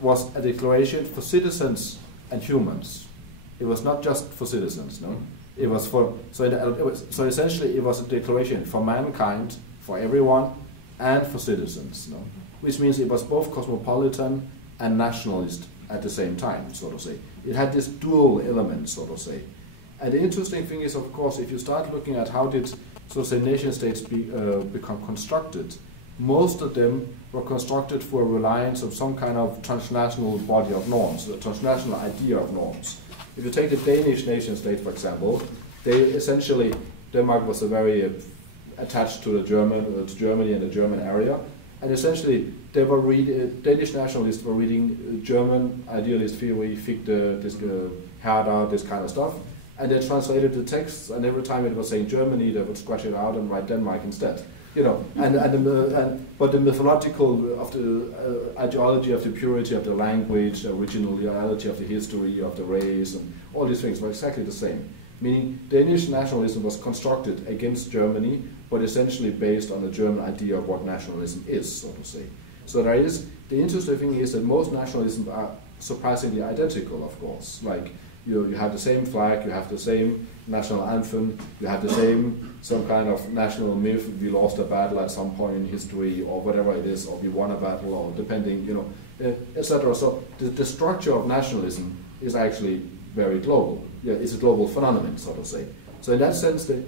was a declaration for citizens and humans. It was not just for citizens, no? It was for, so essentially it was a declaration for mankind, for everyone, and for citizens, no? Which means it was both cosmopolitan and nationalist at the same time, so to say. It had this dual element, so to say. And the interesting thing is, of course, if you start looking at how did, so to say, nation states become constructed, most of them were constructed for a reliance on some kind of transnational body of norms, a transnational idea of norms. If you take the Danish nation state, for example, they essentially, Denmark was a very attached to to Germany and the German area, and essentially they were Danish nationalists were reading German idealist theory, Fichte, Herder, this kind of stuff, and they translated the texts, and every time it was saying Germany, they would scratch it out and write Denmark instead. You know, but the mythological of the ideology of the purity of the language, the originality of the history of the race, and all these things were exactly the same. Meaning, Danish nationalism was constructed against Germany, but essentially based on the German idea of what nationalism is, so to say. So there is, the interesting thing is that most nationalisms are surprisingly identical, of course. Like, you have the same flag, you have the same national anthem, you have the same, some kind of national myth, we lost a battle at some point in history, or whatever it is, or we won a battle, or depending, you know, etc. So the structure of nationalism is actually very global. Yeah, it's a global phenomenon, so to say. So in that sense, the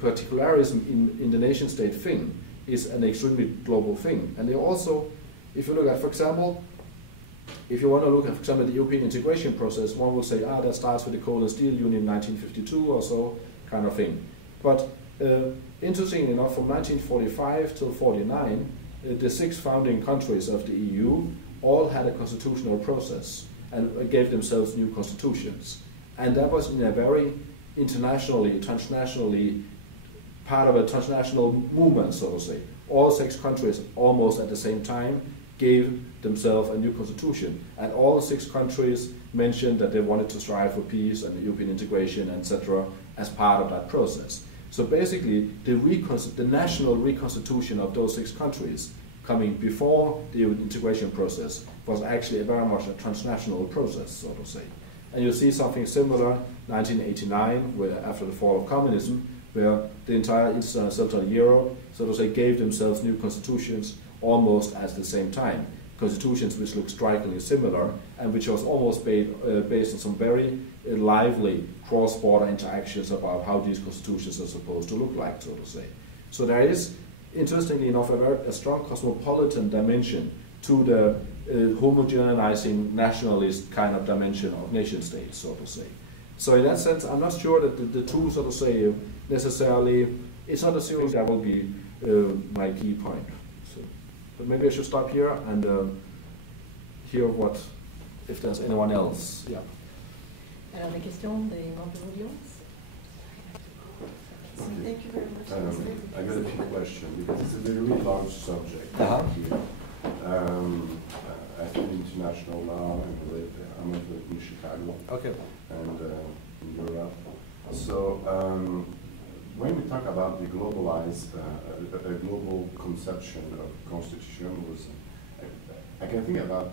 particularism in the nation-state thing is an extremely global thing. And they also, if you look at, for example, if you want to look at, for example, the European integration process, one will say, that starts with the Coal and Steel Union in 1952 or so, kind of thing. But interestingly enough, from 1945 till 49, the 6 founding countries of the EU all had a constitutional process and gave themselves new constitutions. And that was in a very transnationally, part of a transnational movement, so to say. All 6 countries, almost at the same time, gave themselves a new constitution. And all 6 countries mentioned that they wanted to strive for peace and European integration, etc., as part of that process. So basically, the national reconstitution of those 6 countries coming before the integration process was actually very much a transnational process, so to say. And you see something similar, 1989, where after the fall of communism, where the entire Eastern and Central Europe, so to say, gave themselves new constitutions almost at the same time. Constitutions which look strikingly similar, and which was almost based on some very lively cross-border interactions about how these constitutions are supposed to look like, so to say. So there is, interestingly enough, a strong cosmopolitan dimension to the homogenizing nationalist kind of dimension of nation states, so to say. So in that sense, I'm not sure that the two, so to say, necessarily, it's not assuming that will be my key point. So, but maybe I should stop here and hear what, if there's anyone else. Yeah. Alors, les questions des membres de l'audience? Thank you very much. I got a few questions because it's a very large subject. I studied international law and I'm in Chicago. Okay. And in Europe. So when we talk about the globalized, a global conception of constitutionalism, I can think about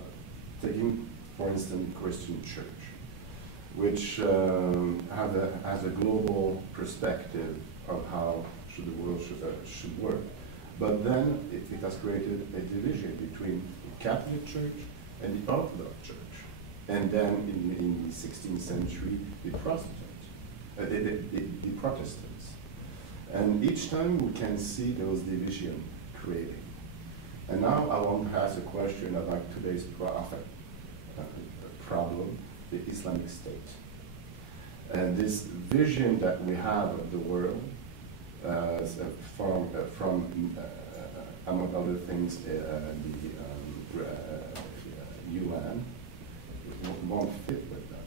taking, for instance, Christian Church, which has a global perspective of how the world should work. But then it has created a division between the Catholic Church and the Orthodox Church. And then in the 16th century, the Protestants. And each time we can see those divisions creating. And now I want to ask a question about today's problem, the Islamic State. And this vision that we have of the world, from among other things, the UN, won't fit with that.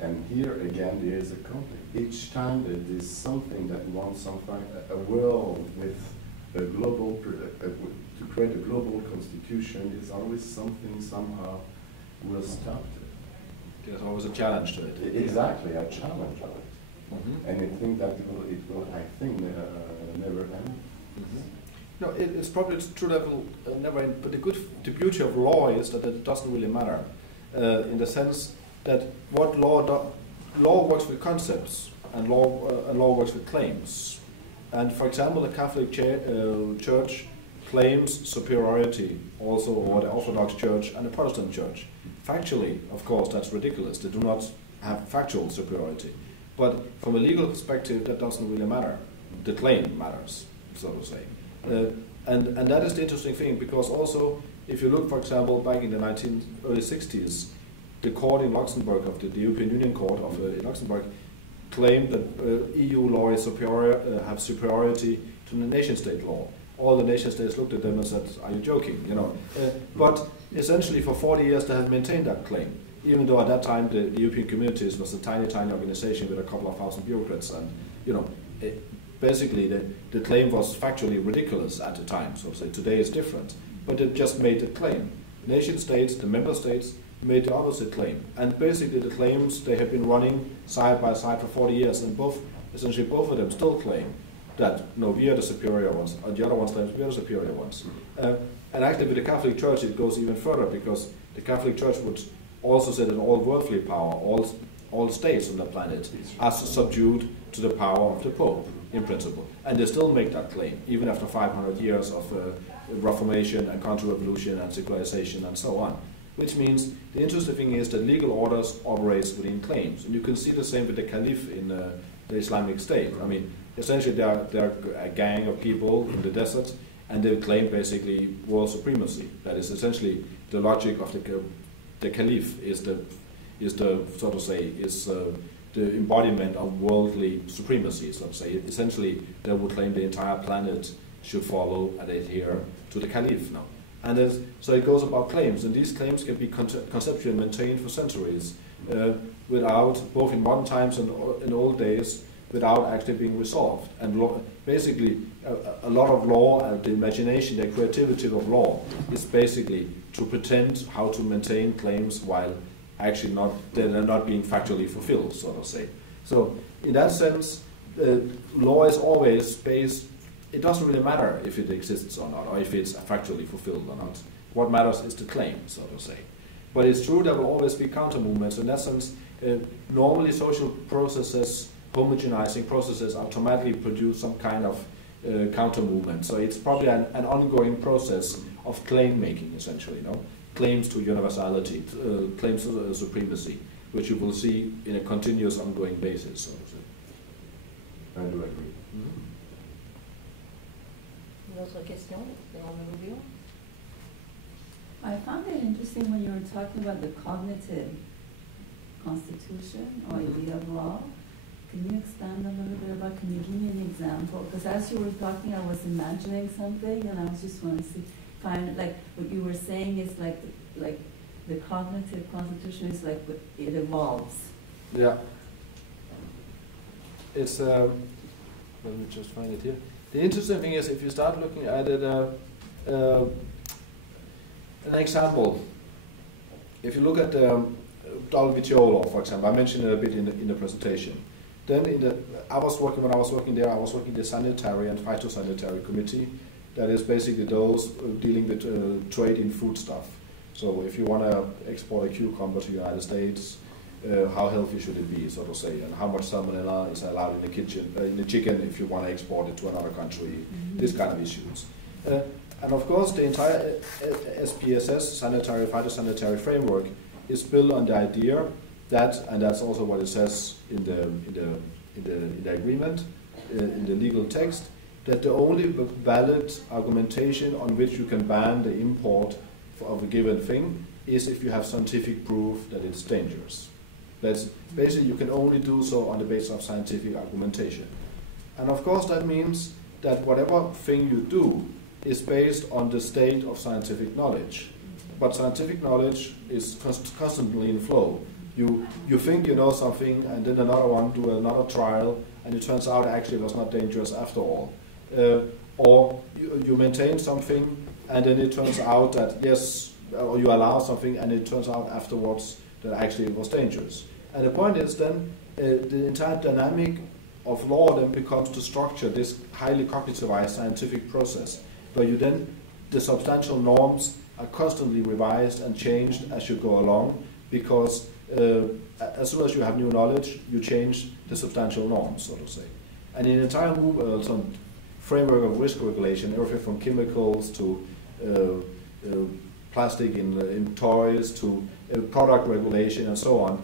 And here again, there is a conflict. Each time there is something that wants something, a world with a global, to create a global constitution, is always something somehow will stop it. There's always a challenge to it. Exactly, a challenge of it. Mm-hmm. And I think that it will never end. Mm-hmm. No, it's probably true that it will never end, but the beauty of law is that it doesn't really matter, in the sense that what law works with concepts, and law works with claims. And for example, the Catholic Church claims superiority also over the Orthodox Church and the Protestant Church. Factually, of course, that's ridiculous. They do not have factual superiority. But from a legal perspective, that doesn't really matter. The claim matters, so to say. And that is the interesting thing, because also, if you look, for example, back in the early 60s, the court in Luxembourg, of the European Union Court of in Luxembourg, claimed that EU law is have superiority to the nation-state law. All the nation-states looked at them and said, "Are you joking?" You know. But essentially, for 40 years, they have maintained that claim, even though at that time the European Communities was a tiny, tiny organization with a couple of thousand bureaucrats, and you know, basically the claim was factually ridiculous at the time. So say today is different, but it just made the claim. Nation-states, the member states, made the opposite claim, and basically the claims they have been running side by side for 40 years, and essentially both of them still claim that no, we are the superior ones, and the other ones claim we are the superior ones. And actually with the Catholic Church it goes even further, because the Catholic Church would also say that all worldly power, all states on the planet are subdued to the power of the Pope, in principle. And they still make that claim, even after 500 years of Reformation and Counter-Revolution and secularization and so on. Which means the interesting thing is that legal orders operates within claims. And you can see the same with the Caliph in the Islamic State. I mean, essentially they're a gang of people in the desert, and they claim basically world supremacy. That is essentially the logic of the Caliph is the so to say the embodiment of worldly supremacy. So to say, essentially they would claim the entire planet should follow and adhere to the Caliph now. And so it goes about claims, and these claims can be conceptually maintained for centuries without, both in modern times and in old days, without actually being resolved. And basically, a lot of law and the imagination, the creativity of law is basically to pretend how to maintain claims while actually they're not being factually fulfilled, so to say. So in that sense, law is always based. It doesn't really matter if it exists or not, or if it's factually fulfilled or not. What matters is the claim, so to say. But it's true there will always be counter movements. In essence, normally social processes, homogenizing processes, automatically produce some kind of counter movement. So it's probably an ongoing process of claim making, essentially. Claims to universality, claims to supremacy, which you will see in a continuous, ongoing basis, so to say. I do agree. Mm-hmm. D'autres questions dans le audio? I found it interesting when you were talking about the cognitive constitution or idea of law. Can you expand a little bit about, can you give me an example? Because as you were talking, I was imagining something, and I was just wanting to find, like, what you were saying is like the cognitive constitution is like it evolves. Yeah. It's, let me just find it here. The interesting thing is, if you start looking at it, an example, if you look at Dalvitiolo, for example, I mentioned it a bit in the presentation. Then when I was working there, I was working the sanitary and phytosanitary committee. That is basically those dealing with trade in foodstuff. So if you want to export a cucumber to the United States, how healthy should it be, so to say, and how much salmonella is allowed in the chicken if you want to export it to another country, these kind of issues. And of course, the entire SPSS, sanitary phytosanitary framework, is built on the idea that, and that's also what it says in the agreement, in the legal text, that the only valid argumentation on which you can ban the import of a given thing is if you have scientific proof that it's dangerous. That's basically, you can only do so on the basis of scientific argumentation. And of course that means that whatever thing you do is based on the state of scientific knowledge. But scientific knowledge is constantly in flow. You think you know something, and then another one do another trial, and it turns out actually it was not dangerous after all. Or you maintain something, and then it turns out that yes, or you allow something, and it turns out afterwards that actually it was dangerous. And the point is then, the entire dynamic of law then becomes to structure this highly cognitivized scientific process, where you then, the substantial norms are constantly revised and changed as you go along, because as soon as you have new knowledge, you change the substantial norms, so to say. And in the entire framework of risk regulation, everything from chemicals to plastic in toys to product regulation and so on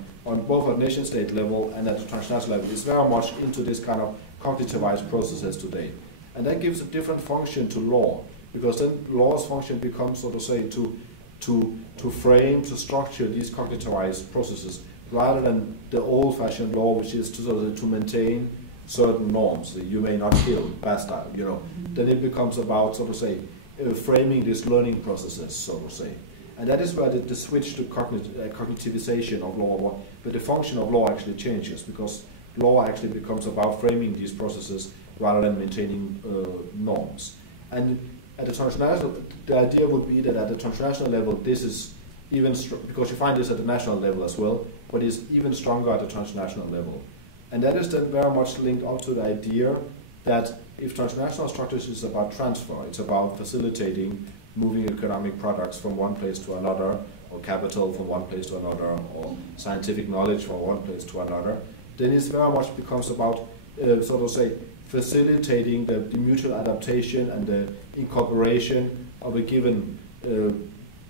both at nation-state level and at the transnational level, is very much into this kind of cognitivized processes today. And that gives a different function to law, because then law's function becomes, so to say, to frame, to structure these cognitized processes, rather than the old-fashioned law, which is to maintain certain norms. You may not kill, basta, you know. Then it becomes about, so to say, framing these learning processes, so to say. And that is where the switch to cognitivization of law, but the function of law actually changes, because law actually becomes about framing these processes rather than maintaining norms. And at the transnational, the idea would be that at the transnational level, this is even because you find this at the national level as well, but it's even stronger at the transnational level. And that is then very much linked up to the idea that if transnational structures is about transfer, it's about facilitating moving economic products from one place to another, or capital from one place to another, or scientific knowledge from one place to another, then it very much becomes about, sort of say, facilitating the mutual adaptation and the incorporation of a given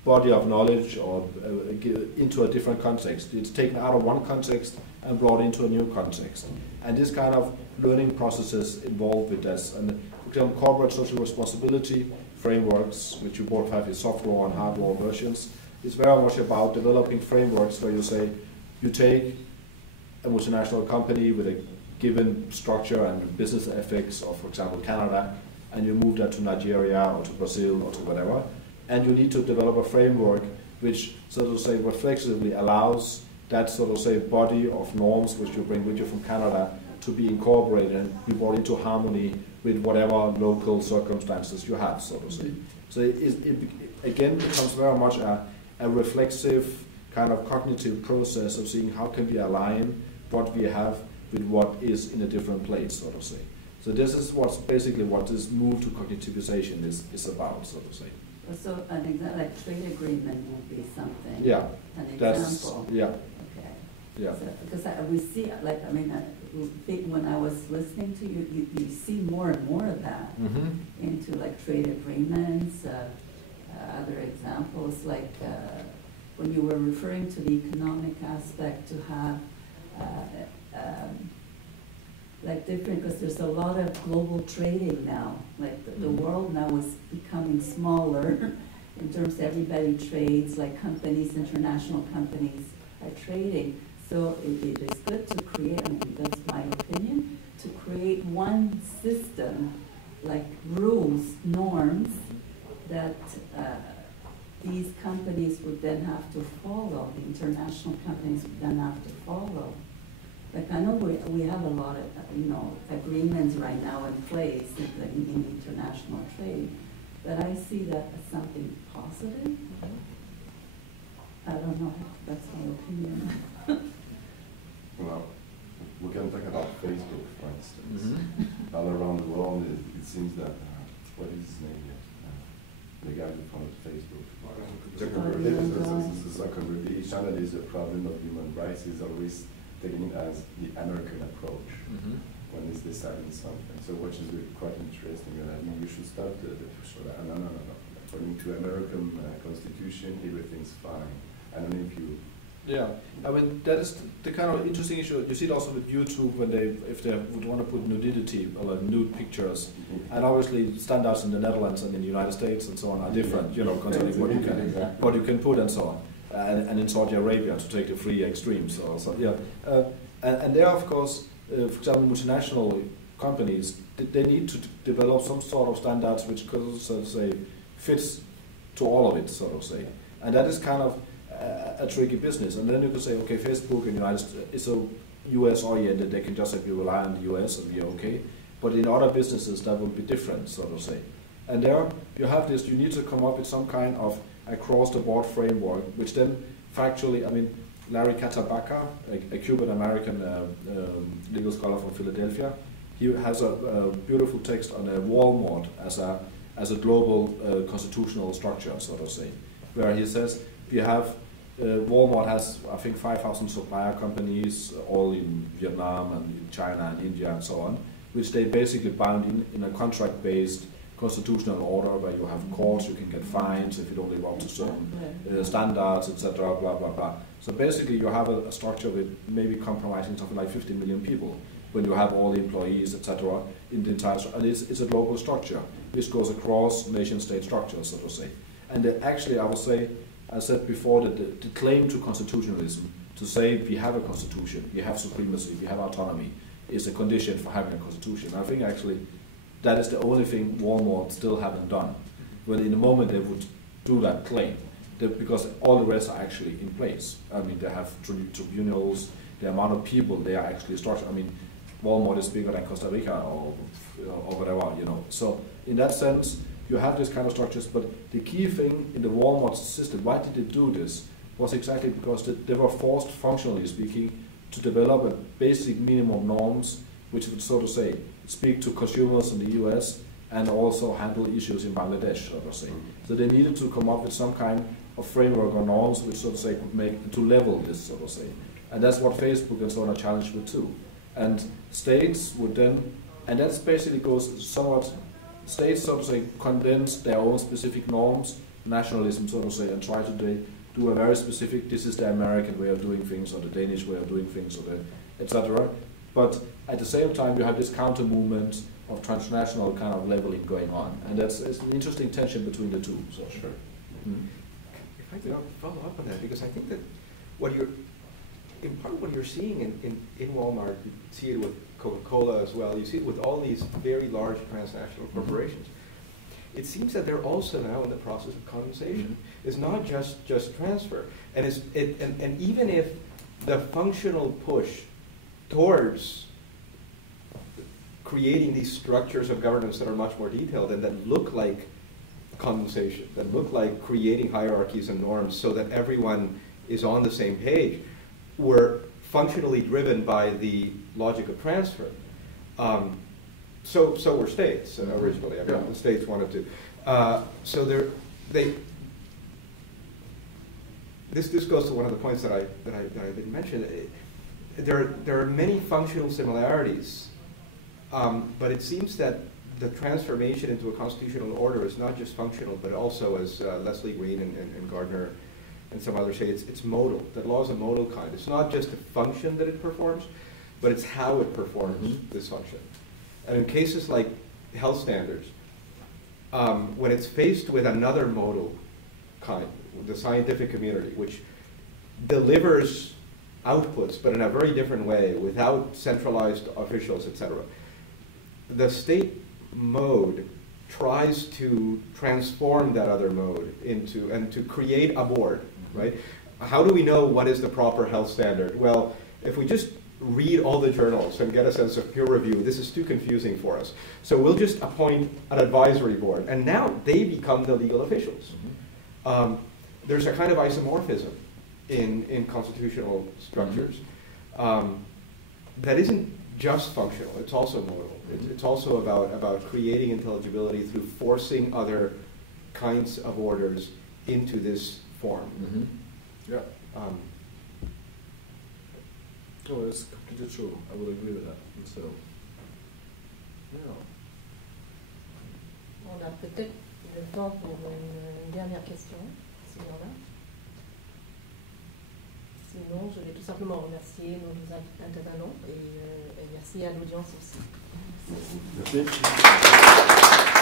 body of knowledge or into a different context. It's taken out of one context and brought into a new context. And this kind of learning processes involved with this. And for example, corporate social responsibility frameworks, which you both have in soft law and hard law versions, is very much about developing frameworks where you say, you take a multinational company with a given structure and business ethics of, for example, Canada, and you move that to Nigeria or to Brazil or to whatever, and you need to develop a framework which, sort of say, reflexively allows that, sort of say, body of norms which you bring with you from Canada to be incorporated and be brought into harmony with whatever local circumstances you have, so to say. So it again becomes very much a reflexive kind of cognitive process of seeing how can we align what we have with what is in a different place, so to say. So this is what's basically what this move to cognitivization is about, so to say. So an example, like trade agreement would be something. Yeah. An example. Yeah. Okay. Yeah. So, because we see, like, I mean, when I was listening to you, you see more and more of that into like trade agreements, other examples, like when you were referring to the economic aspect, to have like different, because there's a lot of global trading now. Like the world now is becoming smaller in terms of everybody trades, like companies, international companies are trading. So it is good to create, I mean, that's my opinion, to create one system, like rules, norms, that these companies would then have to follow, the international companies would then have to follow. Like I know we have a lot of, agreements right now in place in international trade, but I see that as something positive. I don't know, that's my opinion. Well, we can talk about Facebook, for instance. All around the world, it seems that, what is his name yet? The guy who founded Facebook. Zuckerberg. Each time there is a problem of human rights, is always taken as the American approach when he's deciding something. So which is quite interesting, and I think we should start to push for that. No. According to American Constitution, everything's fine. I don't know if you... Yeah, I mean, that is the kind of interesting issue. You see it also with YouTube when if they would want to put nudity or nude pictures, and obviously standards in the Netherlands and in the United States and so on are different, concerning what you can put and so on. And in Saudi Arabia, to take the free extremes. And there, of course, for example, multinational companies, they need to develop some sort of standards which, so to say, fits to all of it, so to say. And that is kind of a tricky business. And then you could say, okay, Facebook in the United States is so US oriented, they can just say we rely on the US and we are okay. But in other businesses, that would be different, so to say. And there you have this, you need to come up with some kind of across-the-board framework, which then factually, I mean, Larry Catabacca, a Cuban-American legal scholar from Philadelphia, he has a beautiful text on Walmart as a global constitutional structure, so to say, where he says, we have, Walmart has, I think, 5,000 supplier companies, all in Vietnam and in China and India and so on, which they basically bound in a contract-based constitutional order where you have courts, you can get fines if you don't live up to certain standards, etc., blah, blah, blah. So basically you have a structure with maybe compromising something like 50 million people. when you have all the employees, etc., in the entire and it's a global structure. This goes across nation-state structures, so to say. And actually, I would say, I said before, that the claim to constitutionalism, to say we have a constitution, we have supremacy, we have autonomy, is a condition for having a constitution. I think actually that is the only thing Walmart still haven't done. But in the moment they would do that claim, because all the rest are actually in place. I mean, they have tribunals, the amount of people they are actually structured. I mean, Walmart is bigger than Costa Rica or whatever, you know. So in that sense, you have this kind of structures, but the key thing in the Walmart system, why did they do this, was exactly because they were forced, functionally speaking, to develop a basic minimum norms, which would, so to say, speak to consumers in the US and also handle issues in Bangladesh, so to say. So they needed to come up with some kind of framework or norms which, so to say, could make, to level this, so to say. And that's what Facebook and so on are challenged with too. And states would then, and that basically goes somewhat, states, so to say, condense their own specific norms, nationalism, so to say, and try to do a very specific, this is the American way of doing things, or the Danish way of doing things, or the etc. But at the same time, you have this counter movement of transnational kind of leveling going on, and it's an interesting tension between the two. So sure. If I could follow up on that, because I think that what you're, in part, what you're seeing in Walmart, you see it with Coca-Cola as well. You see it with all these very large transnational corporations. It seems that they're also now in the process of condensation. It's not just transfer, and and even if the functional push towards creating these structures of governance that are much more detailed and that look like condensation, that look like creating hierarchies and norms so that everyone is on the same page, were functionally driven by the logic of transfer. So were states originally. I mean, the states wanted to. So this goes to one of the points that I didn't mention. There are many functional similarities, but it seems that the transformation into a constitutional order is not just functional, but also, as Leslie Green and Gardner and some others say, it's modal. That law is a modal kind. It's not just the function that it performs, but it's how it performs this function. And in cases like health standards, when it's faced with another modal kind, the scientific community, which delivers outputs, but in a very different way, without centralized officials, etc., the state mode tries to transform that other mode into, and to create a board, right? How do we know what is the proper health standard? Well, if we just read all the journals and get a sense of peer review, this is too confusing for us. So we'll just appoint an advisory board, and now they become the legal officials. There's a kind of isomorphism in constitutional structures that isn't just functional, it's also modal. It's also about creating intelligibility through forcing other kinds of orders into this form. Yeah. Oh, it's completely true. I would agree with that. And so, yeah. On a peut-être le temps pour une dernière question, s'il y en a. Sinon, je vais tout simplement remercier nos intervenants et merci à l'audience aussi. Merci.